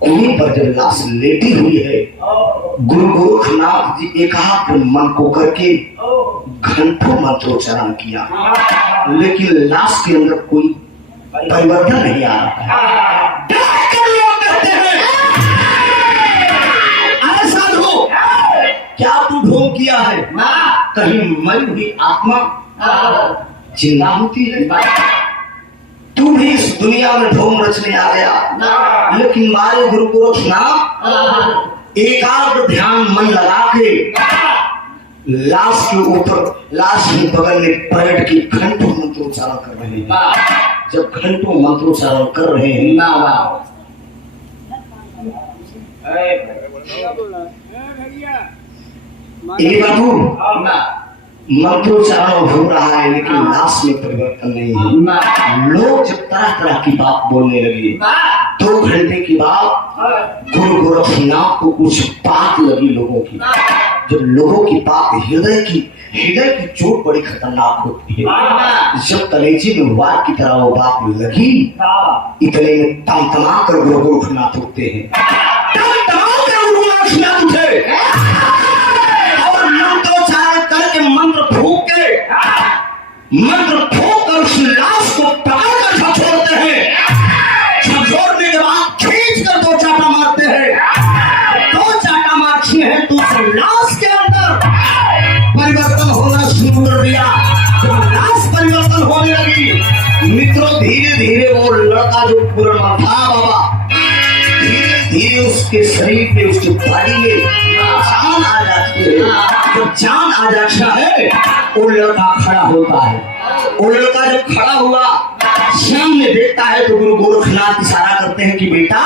कुएं पर जब लाश लेटी हुई है, गुरु गोरखनाथ जी एकाग्र मन को करके घंटों मंत्रोच्चारण किया, लेकिन लाश के अंदर कोई परिवर्तन नहीं आ रहा है। अरे साधु, क्या तू ढोंग किया है? कहीं मरी हुई आत्मा जिंदा होती है? तू भी इस दुनिया में ढोंग रचने आ गया। लेकिन मारे गुरु गोरखनाथ एकाग्र ध्यान मन लगा के लाश के ऊपर, लाश के बगल में बैठ के घंटों मंत्रोच्चारण कर रहे हैं। जब घंटों मंत्रोच्चारण कर रहे हैं ना, बाबू मंत्रोच्चारण हो रहा है लेकिन लाश में परिवर्तन नहीं है। लोग जब तरह तरह की बात बोलने लगे, 2 घंटे की बाद गुरु गोरखनाथ को कुछ बात लगी लोगों की। जब लोगों की बात हृदय की चोट बड़ी खतरनाक होती है। जब कलेजी में वार की तरह वो बात लगी, इतने में तमतमा कर गुरु गोरखनाथ उठते हैं। तमतमा कर गुरु गोरखनाथ उठे और मंत्रोच्चारण करके मंत्र फूक कर उस लाश को पकड़ कर झकझोरते हैं। झकझोरने के बाद खींच कर 2 चाटा मारते हैं। 2 चाटा मारती है तो उस लाश के अंदर परिवर्तन होना शुरू कर दिया। जब लाश परिवर्तन होने लगी मित्रों, धीरे धीरे वो लड़का जो पुराना था बाबा, धीरे धीरे उसके शरीर में, उसके बॉडी में जान आ जाती है। जब जान आ जाता है वो लड़का खड़ा होता है। वो लड़का जब खड़ा हुआ सामने देखता है तो गुरु गोरखनाथ इशारा करते हैं कि बेटा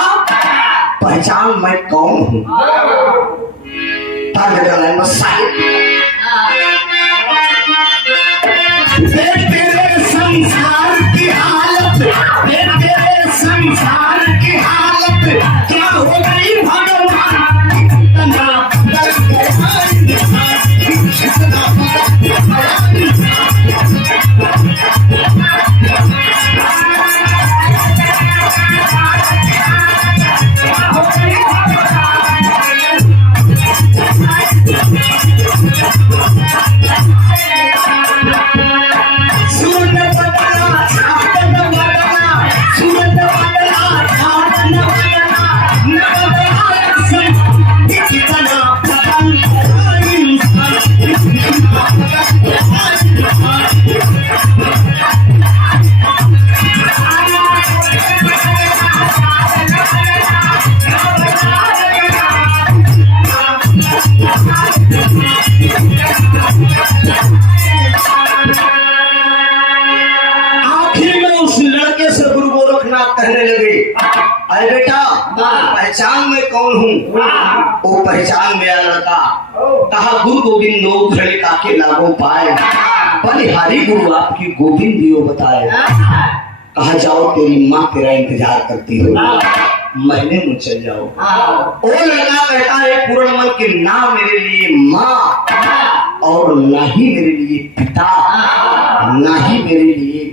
पहचान मैं कौन हूँ। तेरे संसार की हालत, तेरे संसार की हालत क्या हो गई भगवान। कहने लगे, अरे बेटा पहचान में कौन हूँ। वो पहचान में लड़का कहा, गुरु गोविंदो घड़े काके लागो पाए, बलिहारी गुरु आपकी गोविंद दियो बताए। कहा जाओ तेरी माँ तेरा इंतजार करती हो, महीने में चल जाओ। वो लड़का कहता है पूर्णमल के ना मेरे लिए माँ और ना ही मेरे लिए पिता, ना ही मेरे लिए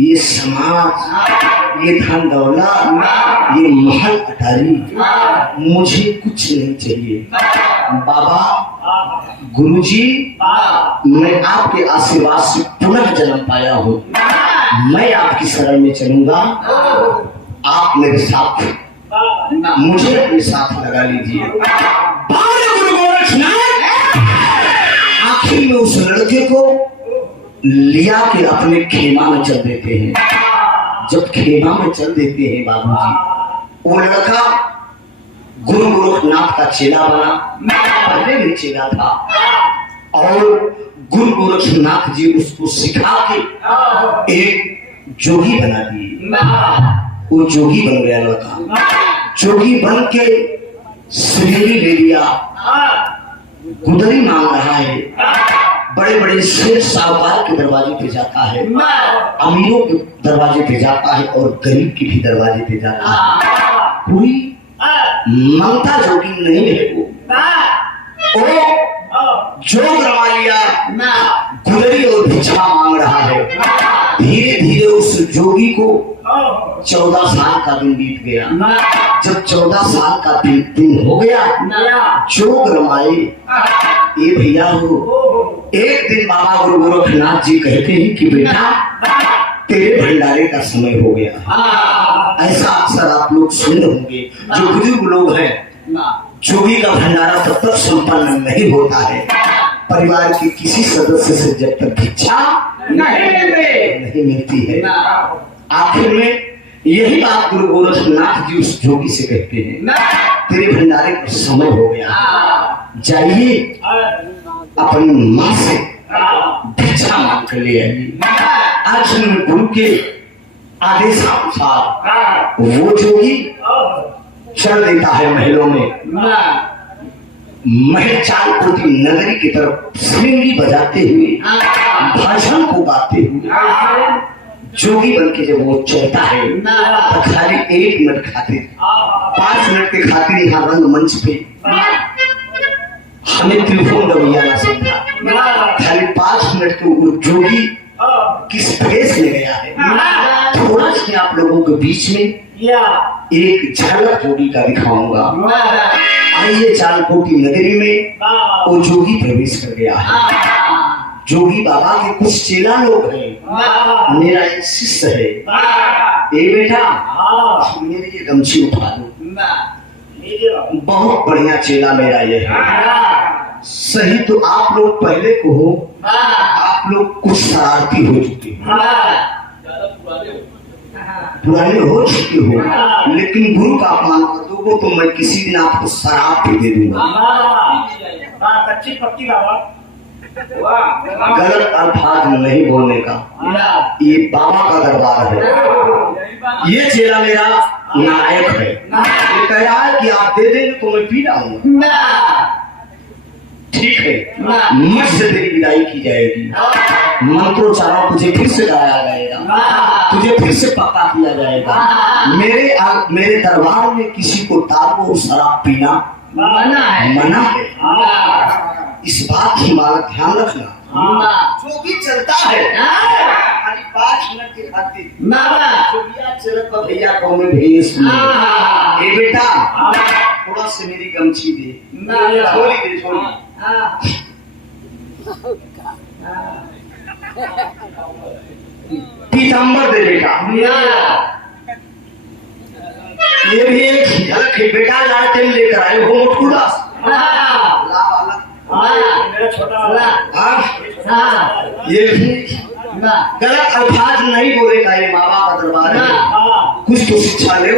ये समाज, ये धन दौलत, ये महल अटारी, मुझे कुछ नहीं चाहिए। बाबा गुरुजी, मैं आपके आशीर्वाद से पुनः जन्म पाया हूँ। मैं आपकी शरण में चलूंगा, आप मेरे साथ, मुझे अपने साथ लगा लीजिए। गुरु गोरखनाथ आखिर में उस लड़के को लिया के अपने खेमा में चल देते हैं। जब खेमा में चल देते हैं बाबूजी, वो लड़का गुरु गोरखनाथ का चेला बना, पहले भी चेला था, और गुरु गोरखनाथ जी उसको सिखा के एक जोगी बना दिए। वो जोगी बन गया लड़का। जोगी बन के श्रीहरि ले लिया, गुदरी मांग रहा है, बड़े बड़े शेख साहूकार के दरवाजे पे जाता है, अमीरों के दरवाजे पे जाता है और गरीब के भी दरवाजे पे जाता है। कोई ममता जोगी नहीं है। वो जोग रमा लिया, गुदरी और भिक्षा मांग रहा है। धीरे धीरे उस जोगी को 14 साल का दिन बीत गया। जब 14 साल का दिन हो गया, जोग रमाए ये भैया हो। एक दिन बाबा गुरु गोरखनाथ जी कहते हैं कि बेटा तेरे भंडारे का समय हो गया। ऐसा अक्सर आप लोग सुने होंगे, जो बुजुर्ग लोग हैं, जोगी का भंडारा तब तक संपन्न नहीं होता है परिवार के किसी सदस्य से जब तक भिक्षा नहीं मिलती है। आखिर में यही बात गुरु गोरखनाथ जी उस जोगी से कहते हैं, तेरे भंडारे का समय हो गया, जाइए अपनी माँ से भिक्षा मांग कर ले आइए। आज गुरु के आदेशानुसार वो जोगी चल देता है महलों में, महल चालकोटी नगरी की तरफ श्रृंगी बजाते हुए, भजन को गाते हुए, जोगी बन के जब वो चलता है तो खाली 1 मिनट खातिर 5 मिनट के खातिर यहाँ रंगमंच पे हमें त्रिभुवन रवैया ना समझा, खाली 5 मिनट के वो जोगी किस प्लेस में गया है थोड़ा सा आप लोगों के बीच में एक झलक जोगी का दिखाऊंगा। आइए, चालकोटी नगरी में वो जोगी प्रवेश कर गया है। जोगी बाबा के कुछ चेला लोग हैं, मेरा एक शिष्य है। ए बेटा, मेरी ये गमछी उठा दो। बहुत बढ़िया चेला मेरा ये है। सही तो आप लोग पहले को हो, आप लोग कुछ शरारती हो चुके हो, पुराने हो चुके हो, लेकिन गुरु का अपमान कर दोगे तो मैं किसी दिन आपको शराब भी दे दूंगा। गलत अल्फाज नहीं बोलने का, ये बाबा का दरबार है। ये चेला मेरा नायक है, ये कह रहा है कि आप दे देंगे तो मैं पी जाऊंगा। ठीक है, मठ से तेरी विदाई की जाएगी, मंत्रोच्चारण तुझे फिर से गाया जाएगा, तुझे फिर से पक्का किया जाएगा। मेरे दरबार में किसी को दारू शराब पीना मना है। इस बात की बात ध्यान रखना। जो भी चलता है खाली 5 मिनट के खातिर चलत भैया को में भेज ए बेटा, थोड़ा से मेरी गमछी दे, छोड़ी दे, छोड़ी। पीताम्बर दे बेटा, ये भी एक झलक है बेटा। लालटेन लेकर आए हो मोटकुदास, मेरा छोटा ये भी गलत अल्फाज नहीं बोलेगा। ये माँ बाप का दरबार है, कुछ तो शिक्षा ले,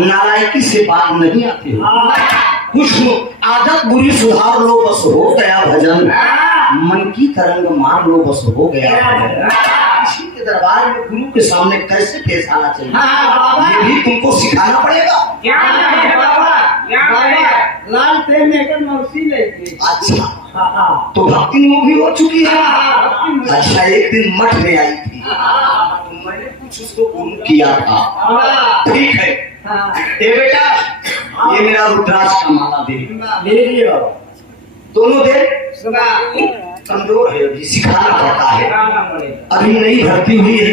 नालायकी से बात नहीं आती, कुछ आदत बुरी सुधार लो, बस हो गया भजन। मन की तरंग मान लो, बस हो गया भजन। किसी के दरबार में गुरु के सामने कैसे पेश आना चाहिए, ये भी तुमको सिखाना पड़ेगा। अच्छा, तो भक्ति में वो भी हो चुकी है। अच्छा, एक दिन मठ में आई थी, तो मैंने कुछ उसको गुरु किया था। ठीक है, ए बेटा, ये मेरा रुद्राक्ष का माला दे, दोनों दे। कमजोर है, अभी सिखाना पड़ता है, अभी नई भर्ती हुई है।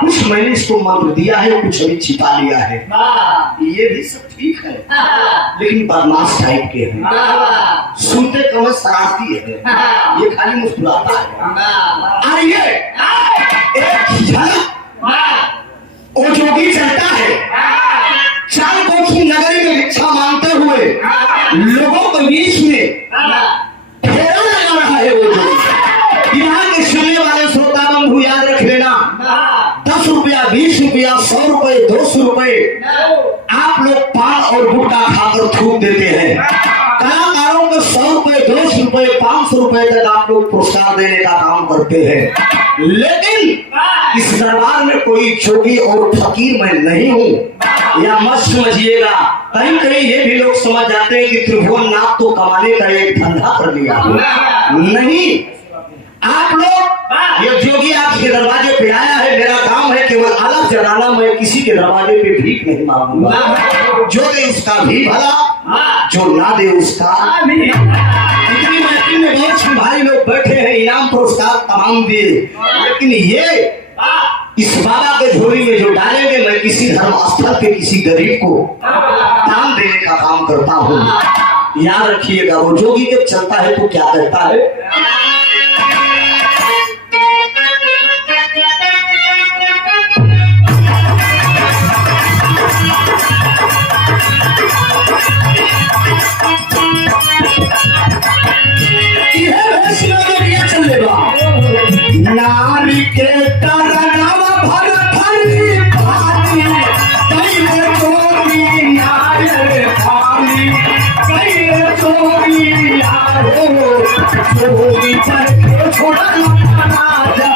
कुछ मैंने इसको मंत्र दिया है, कुछ अभी छिपा लिया है। ये भी सब ठीक है, लेकिन बदमाश टाइप के हैं, सुनते कम शरारती है, ये खाली मुस्कुराता है। आइए, एक झलक वो जोगी चलता है, चालकोटी नगरी में भिक्षा मांगते हुए लोगों के बीच में फेरा लगा रहा है। वो जोगी, यहाँ के सुनने वाले श्रोता बंधु याद रख लेना, 10 रुपया, 20 रुपया, 100 रुपए, 200 रुपए आप लोग पान और गुटखा खाकर थूक देते हैं। कलाकारों को 100 रुपए, 200 रुपए, 500 रुपए तक आप लोग पुरस्कार देने का काम करते हैं, लेकिन इस दरबार में कोई जोगी और फकीर मैं नहीं हूँ, या मत समझिएगा। कहीं कहीं ये भी लोग समझ जाते हैं कि त्रिभुवन नाथ तो कमाने का एक धंधा कर लिया है। नहीं, आप लोग, ये जोगी आपके दरवाजे पे आया है, मेरा काम है केवल अलग जलाना, मैं किसी के दरवाजे पे भीख नहीं मांगूंगा। जो दे उसका भी भला, जो ना दे उसका। इतनी महफिल में बहुत से भाई लोग बैठे हैं, इनाम पुरस्कार तमाम दिए, लेकिन ये इस बाबा के झोली में जो डालेंगे, मैं किसी धर्म स्थल पे किसी गरीब को दान देने का काम करता हूँ। याद रखिएगा, वो जोगी जब चलता है तो क्या करता है, नारी के तरनावा भर भरी भाती, कैले चोरी नायर खाली, कैले चोरी यारो, चोरी करके छोड़ा ना जा।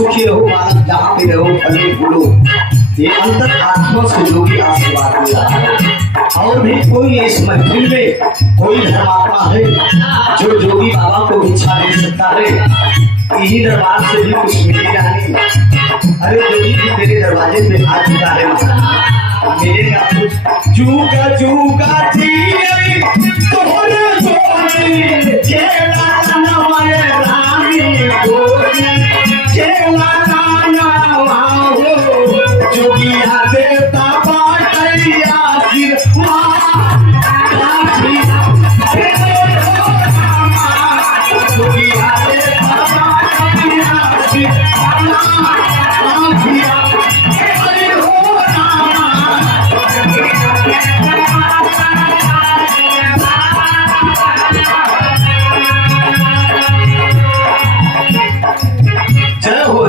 सुखी रहो बालक, जहाँ भी रहो फले फूलो। ये अंतर आत्मा से जोगी आशीर्वाद मिला है। और भी कोई इस महफिल में कोई धर्मात्मा है जो जोगी बाबा को इच्छा दे सकता है? यही दरबार से भी कुछ मिलेगा नहीं। अरे जोगी जी तेरे दरवाजे पे आ चुका है, मिलेगा कुछ? जूगा जूगा थी तोरे जोगी केला नवाए रानी जोगी केला नवाओ जोगिया देवता बाटैया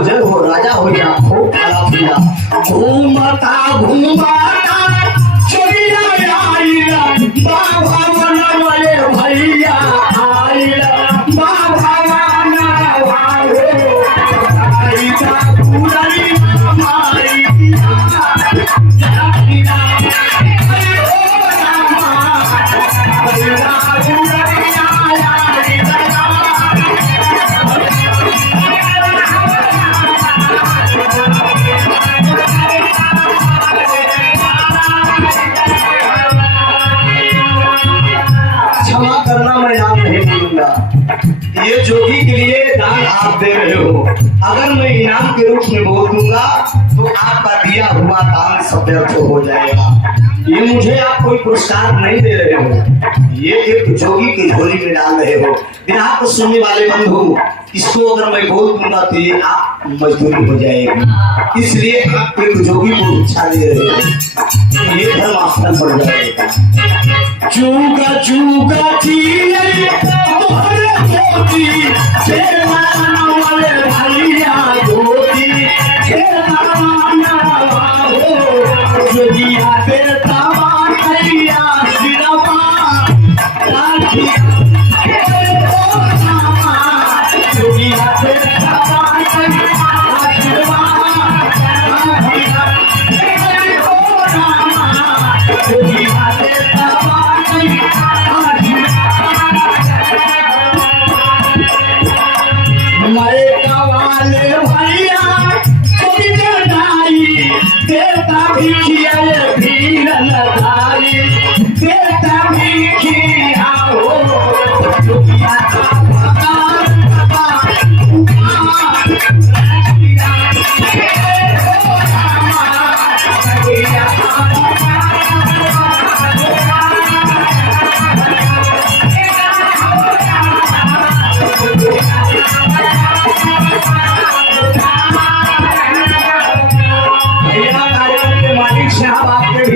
जय हो राजा हो जा हो खाला पीला घूमता घूमता चलिया आइला बाबा बनवले भैया आइला बाबा बनवाओ आइला पुररी मारी जातिना ओ रामा आइला पुररी क्षमा करना, मैं नाम नहीं बोलूंगा। ये जोगी के लिए दान आप दे रहे हो, अगर मैं इनाम के रूप में बोल दूंगा तो आपका दिया हुआ दान सब व्यर्थ हो जाएगा। ये मुझे आप कोई पुरस्कार नहीं दे रहे हो, ये एक जोगी की झोली में डाल रहे हो। बिना को सुनने वाले बंधु, इसको अगर मैं बोल दूंगा तो ये आप मजदूरी हो जाएगी, इसलिए आप एक जोगी को इच्छा दे रहे हो, ये धर्म आस्थान पड़ जाएगा। चूगा चूगा थी तोहरे जोगी केला नवाए भैया जोगी केला नवाओ जोगिया देवता बाटैया सिरवा राखिया जोगिया देवता बाटैया सिरवा राखिया ओ रामा जोगिया देवता मरे कवाले भैया देवता भिखिया भीर लगाई देवता भिखिया हो जोगिया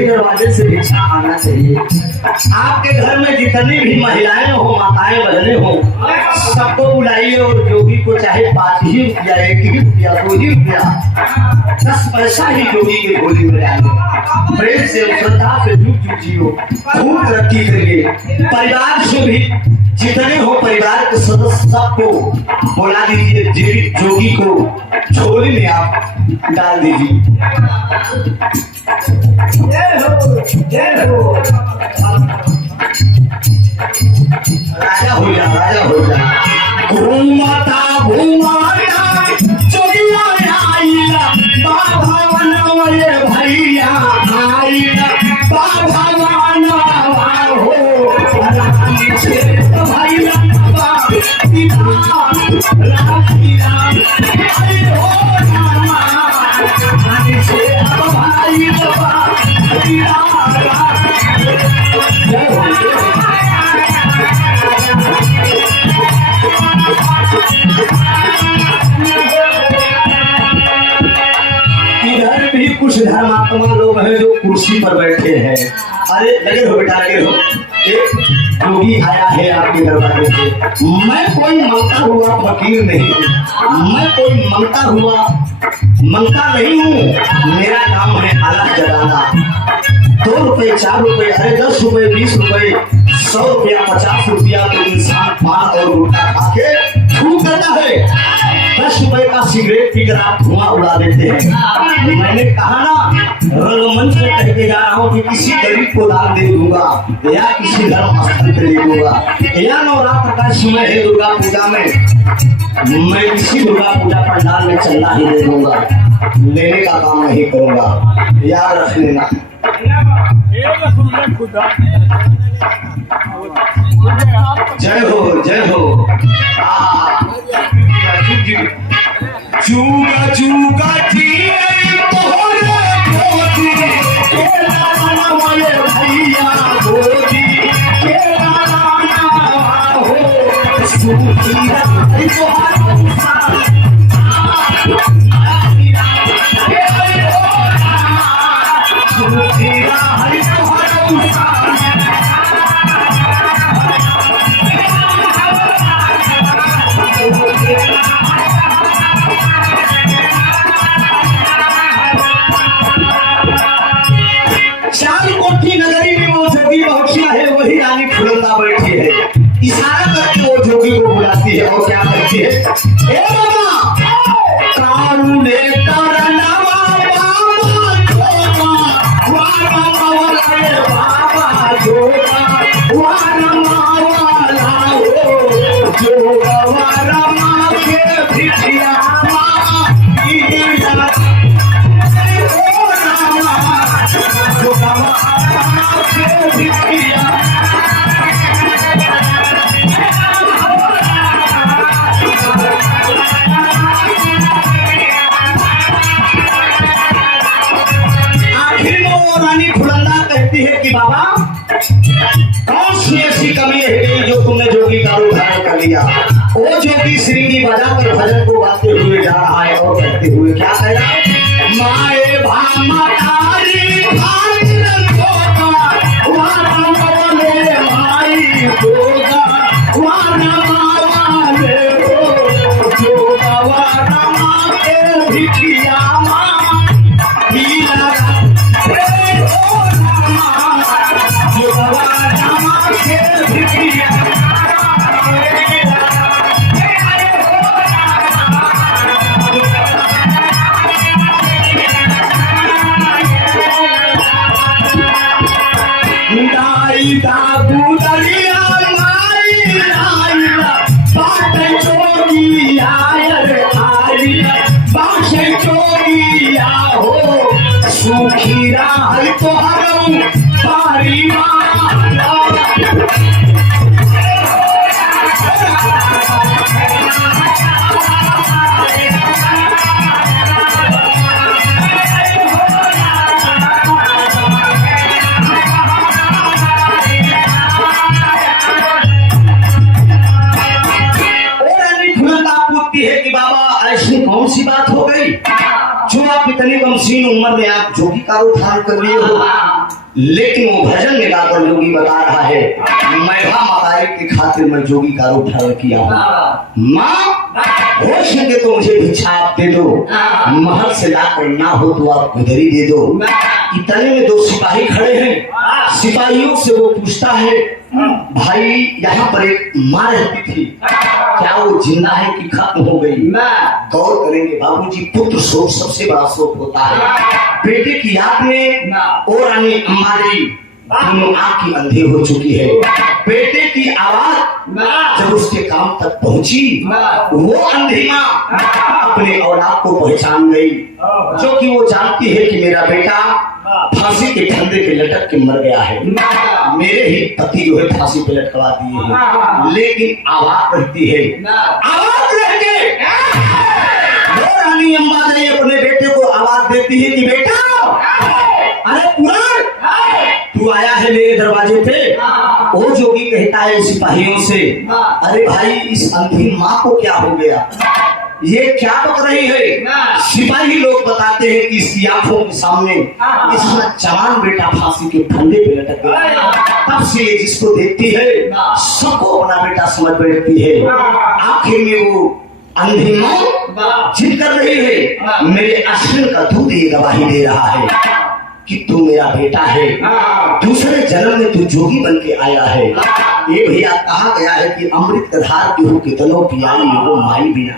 दरवाजे से भिक्षा आना चाहिए। आपके घर में जितनी भी महिलाएं हो, माताएं बहने हो, सबको बुलाइए और जोगी को चाहे 5 ही रुपया, 1 ही रुपया, 2 ही रुपया, 10 पैसा ही जोगी की गोली में डालिए। प्रेम से श्रद्धा से जुट जियो, खूब तरक्की करिए। परिवार से भी जितने हो परिवार के सदस्य सबको बुला दीजिए, जोगी को झोली में आप डाल दीजिए। जय हो राजा हो जा, राजा हो जा। घूमता घूमता चलिया आइला बाबा बनवले भैया आइला बाबा बनवाओ रानी से भैया राखिया अरे ओ रामा रानी से भाई इधर भी कुछ धर्मात्मा लोग हैं जो कुर्सी पर बैठे हैं। अरे लगे हो बेटा, लगे हो। एक जोगी आया है आपके दरबार पे। मैं कोई मंगता हुआ फकीर नहीं, मैं कोई मंगता नहीं हूँ। मेरा काम है आला जलाना। 2 रुपए 4 रुपए, अरे 10 रुपए 20 रुपए 100 रुपया 50 रुपया तो इंसान पान और रोटा खा के थूक देता है। 10 रुपए का सिगरेट पीकर आप धुआं उड़ा देते हैं। मैंने कहा ना, रंगमंच से कह के जा रहा हूँ कि किसी गरीब को दान दे दूंगा या किसी धर्म स्थल पे ले दूंगा या नवरात्र का समय है दुर्गा पूजा में मैं किसी दुर्गा पूजा पंडाल में चंदा ही दे दूंगा, लेने का काम नहीं करूंगा, याद रख लेना। जय हो जय हो। चूगा चूगा भैया इशारा करके वो जोगी को बुलाती है और क्या करती है, ए बाबा कारू ले करनावा बाबा जोगा वारा मावला बाबा जोगा वारा मावला हो जोगा वारा मा के भिटिया मा ईला ओ रामा जोगा वारा मा के भिटिया। है कि बाबा कौन सी ऐसी कमी है जो तुमने जोगी का रूप धारण कर लिया। वो जोगी श्रृंगी बजाकर भजन को गाते हुए जा रहा है और कहते हुए क्या कहा, माए भामा तारी भाई रखोगा वारा मावले भाई जोगा वारा मावले हो जोगा वारा मा के भिटिया मा हीला सुखीरा है तो हरम पारी माला। है कि बाबा ऐसी कौन सी बात हो गई जो आप इतनी कमसीन उम्र में आप जोगी का रूप धारण कर लिए हो। लेकिन वो भजन में गाकर जोगी बता रहा है, मैभा मातारी की खातिर मैं जोगी का रूप धारण किया हूँ। माँ हो सके तो मुझे भिक्षा आप दे दो, महल से लाकर ना हो तो आप गुदरी दे दो। इतने में 2 सिपाही खड़े हैं, सिपाहियों से वो पूछता है, भाई यहाँ पर एक माँ रहती थी, क्या वो जिंदा है कि खत्म हो गई? गौर करेंगे बाबूजी, पुत्र शोक सबसे बड़ा शोक होता है। बेटे की याद में और रानी अम्बाजी दोनों आंख की अंधी हो चुकी है। बेटे की आवाज जब उसके काम तक पहुंची, वो अंधी माँ अपने औलाद को पहचान गई, जो कि वो जानती है कि मेरा बेटा फांसी के फंदे पे लटक के मर गया है, मेरे ही पति जो है फांसी पे लटकवा दिए हैं। लेकिन आवाज रहती है, आवाज रह के रानी अम्बाजी अपने बेटे को आवाज देती है कि बेटा, अरे पुराण तू आया है मेरे दरवाजे पे। वो जोगी कहता है सिपाहियों से, अरे भाई इस अंधी माँ को क्या हो गया, ये क्या बक रही है? सिपाही लोग बताते हैं कि इसकी आंखों के सामने इसका जवान बेटा फांसी के फंदे पे लटक गया। तब से ये जिसको देखती है सबको अपना बेटा समझ बैठती है। आखिर में वो अंधी माँ जिद कर रही है, मेरे अश्विन का दूध ये गवाही दे रहा है कि तू मेरा बेटा है, दूसरे जन्म में तू जोगी बन के आया है। ये भैया कहा गया है कि अमृत का धार केहू कितनो पियाई एगो माई बिना।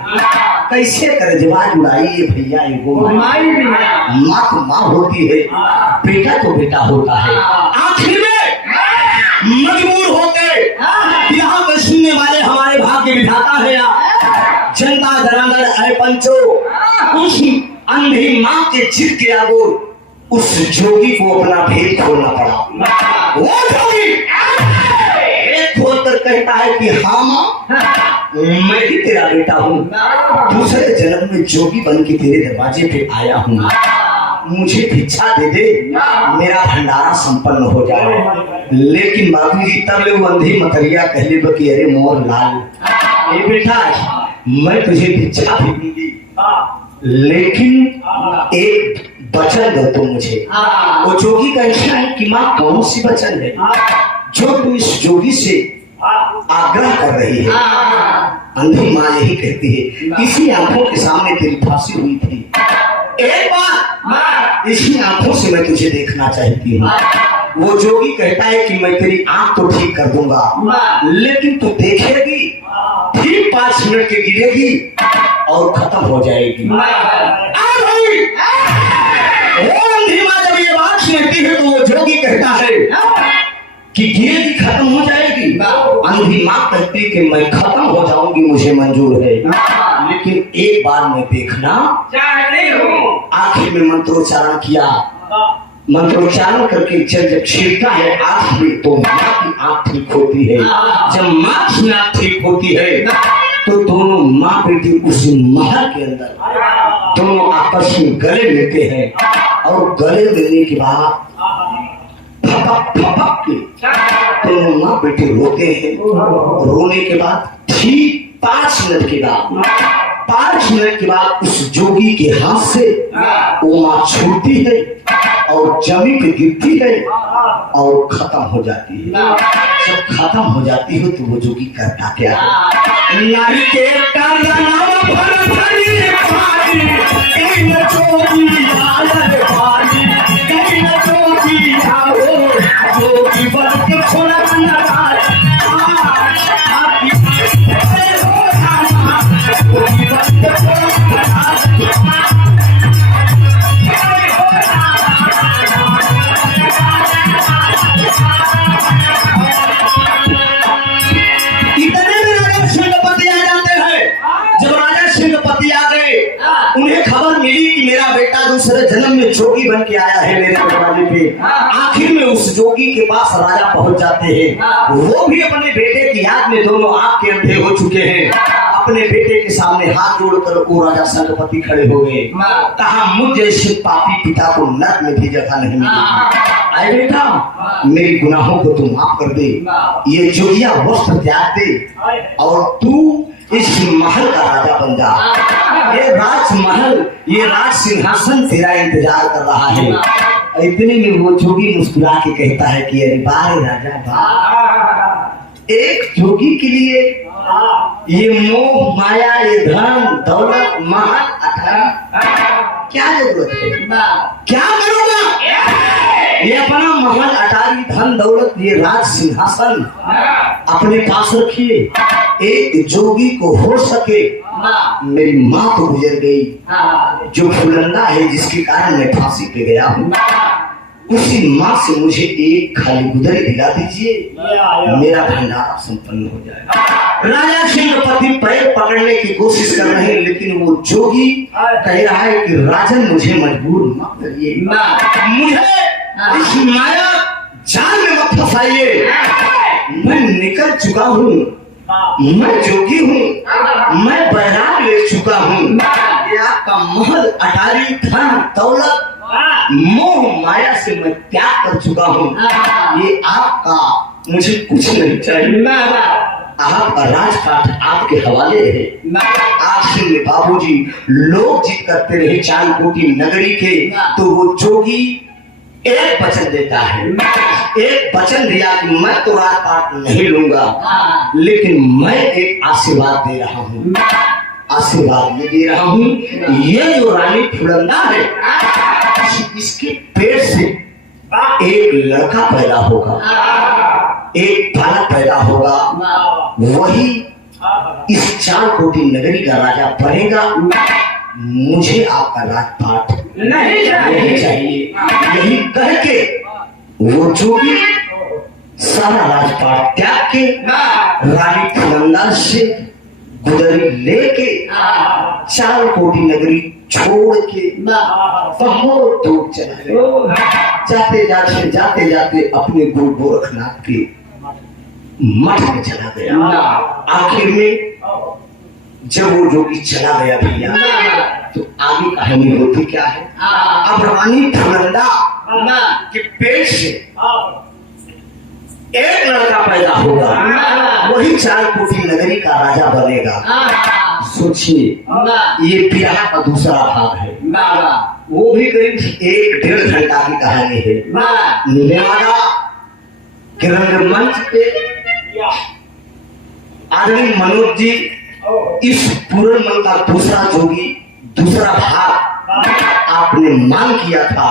कैसे कर जवाज उड़ाई ये भैया एगो माई बिना। माँ तो माँ होती है, बेटा तो बेटा होता है। आखिर में मजबूर होकर यहाँ पे सुनने वाले हमारे भाग्य विधाता है जनता जनार्दन अरे पंचो, उस अंधी माँ के जिद के आगे उस जोगी को अपना भेद खोलना पड़ा। वो जोगी एक खोलकर कहता है कि हाँ माँ, मैं भी तेरा बेटा हूँ, दूसरे जन्म में जोगी बन के तेरे दरवाजे पे आया हूँ, मुझे भिक्षा दे दे, मेरा भंडारा संपन्न हो जाए। लेकिन बाबूजी तब ले अंधी मतरिया कहले कि अरे मोर लाल, ये बेटा मैं तुझे भिक्षा भी दूंगी, लेकिन एक वचन दो तुम मुझे। वो जोगी का इच्छा है कि माँ कौन सी वचन है जो तू इस जोगी से आग्रह कर रही है। अंधी माँ यही कहती है, इसी आंखों के सामने तेरी फांसी हुई थी, एक बार इसी आंखों से मैं तुझे देखना चाहती हूँ। वो जोगी कहता है कि मैं तेरी आंख तो ठीक कर दूंगा, लेकिन तू देखेगी ठीक 5 मिनट के गिरेगी और खत्म हो जाएगी। अंधी माँ जब ये बात सुनती है तो वो जोगी कहता है कि गिरेगी खत्म हो जाएगी। अंधी माँ कहती है कि मैं खत्म हो जाऊंगी, मुझे मंजूर है, लेकिन एक बार मैं देखना चाहती हूँ। आखिर में मंत्रोच्चारण किया, मंत्रोच्चारण करके जब छिड़का है आंख में तो माँ की आंख ठीक होती है। जब माँ की आंख ठीक होती है तो दोनों माँ बेटी उस महल के अंदर दोनों आपस में गले मिलते हैं और गले मिलने के बाद फपक फपक के दोनों माँ बेटे रोते हैं। रोने के बाद ठीक 5 मिनट के बाद 5 मिनट के बाद उस जोगी के हाथ से वो माँ छूटती है और जमीन पे गिरती है और खत्म हो जाती है। जब खत्म हो जाती है तो वो जोगी करता क्या है, नारी के उन्हें खबर मिली कि मेरा बेटा दूसरे जन्म में जोगी बन के आया है मेरे दरवाजे पे। आखिर में उस जोगी के पास राजा पहुंच जाते हैं। वो भी अपने बेटे की याद में दोनों आंख के अंधे हो चुके हैं। अपने बेटे के सामने हाथ जोड़कर वो राजा संगपति खड़े हो गए। कहा, मुझ जैसे पापी पिता को नर्क में भी जगह नहीं मिली। आए बेटा, मेरे गुनाहों को तू माफ कर दे, ये जोगिया वस्त्र त्याग दे और तू इस महल का राजा बन जा। ये राजमहल, ये राज सिंहासन तेरा इंतजार कर रहा है। इतने में वो जोगी मुस्कुरा के कहता है कि अरे बारे राजा बा, एक जोगी के लिए ये मोह माया, ये धन दौलत महल अटारी क्या जरूरत है, क्या करूँगा? ये अपना महल अटारी धन दौलत ये राज सिंहासन अपने पास रखिए। एक जोगी को हो सके, मेरी माँ तो गुजर गई, जो फुलंदा है जिसके कारण मैं फांसी पे गया हूँ, उसी माँ से मुझे एक खाली गुदरी दिला दीजिए, मेरा भंडारा संपन्न हो जाए। राजा सिंहपति पैर पकड़ने की कोशिश कर रहे हैं, लेकिन वो जोगी कह रहा है कि राजन मुझे मजबूर मत करिए, मुझे इस माया जाल में मत फंसाइए, मैं निकल चुका हूँ, मैं जोगी हूँ, मैं बैराग ले चुका हूँ। ये आपका महल अटारी धन दौलत मोह माया से मैं त्याग कर चुका हूँ। ये आपका मुझे कुछ नहीं चाहिए, आपका राजपाट आपके हवाले है। आखिर में बाबूजी लोग जिद करते रहे चांदकोटी नगरी के, तो वो जोगी एक वचन देता है, एक वचन दिया कि मैं तो राजपाट नहीं लूंगा, लेकिन मैं एक आशीर्वाद दे रहा हूँ। आशीर्वाद ये दे रहा हूँ, ये जो रानी फुलंदा है इसके पेट से एक लड़का पैदा होगा। एक बालक पैदा होगा, वही इस 4 कोटि नगरी का राजा बनेगा। मुझे आपका राजपाट नहीं चाहिए। यही कह के वो जोगी सारा राजपाट त्याग के रानी फुलंदा से गुदरी लेके 4 कोटि नगरी छोड़ के बहुत दूर चला गया। जाते जाते अपने गुरु गोरखनाथ के मठ में चला गया। आखिर में जब वो जोगी चला गया भैया, तो आगे कहानी होती क्या है। अब रानी फुलंदा के पेट से एक लड़का पैदा होगा, वही 4 कोटि नगरी का राजा बनेगा। सोचिए, ये विरह का दूसरा भाग है। वो भी करीब 1-1.5 घंटा की कहानी है। नेवादा के रंगमंच पे आदमी मनोज जी इस पूर्ण मन का दूसरा जोगी, दूसरा भाग आपने मांग किया था।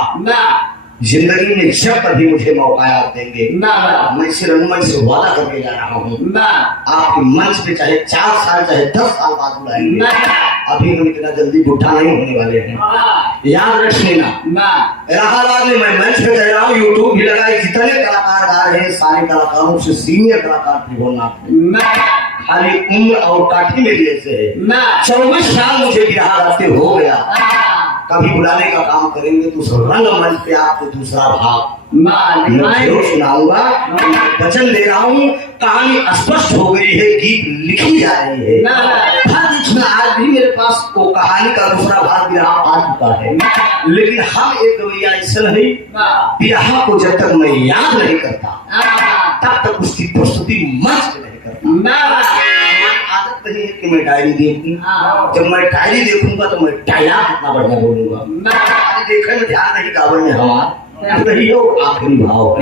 जिंदगी में जब कभी मुझे मौका आप देंगे, मैं इस रंगमंच से वादा करके जा रहा हूँ, आपके मंच पे चाहे 4 साल चाहे 10 साल बाद बुलाएंगे। अभी हम इतना जल्दी बुढ़ा नहीं होने वाले हैं, याद रख लेना। इलाहाबाद में मैं मंच पे कह रहा हूँ, यूट्यूब भी लगा, जितने कलाकार गा रहे हैं सारे कलाकारों से सीनियर कलाकार त्रिभुवननाथ। खाली उम्र और काठी मेरी ऐसे है। 24 साल मुझे बिहार आते हो गया। कभी बुलाने का काम करेंगे तो उस रंगमंच पे आपको दूसरा भाग जरूर सुनाऊंगा। वचन दे रहा हूँ, कहानी स्पष्ट हो गई है, गीत लिखी जा रही है। आज भी मेरे पास वो कहानी का दूसरा भाग विरह आ चुका है, लेकिन हम एक रवैया ऐसा नहीं, विरह को जब तक मैं याद नहीं करता तब तक उसकी प्रस्तुति मंच पे नहीं करता। आदत नहीं है कि मैं डायरी देखूं, जब मैं डायरी देखूंगा तो मैं डायलॉग कितना बढ़िया बोलूंगा। देखने में ध्यान नहीं, काबल में हवा, यही हो आखिरी भाव।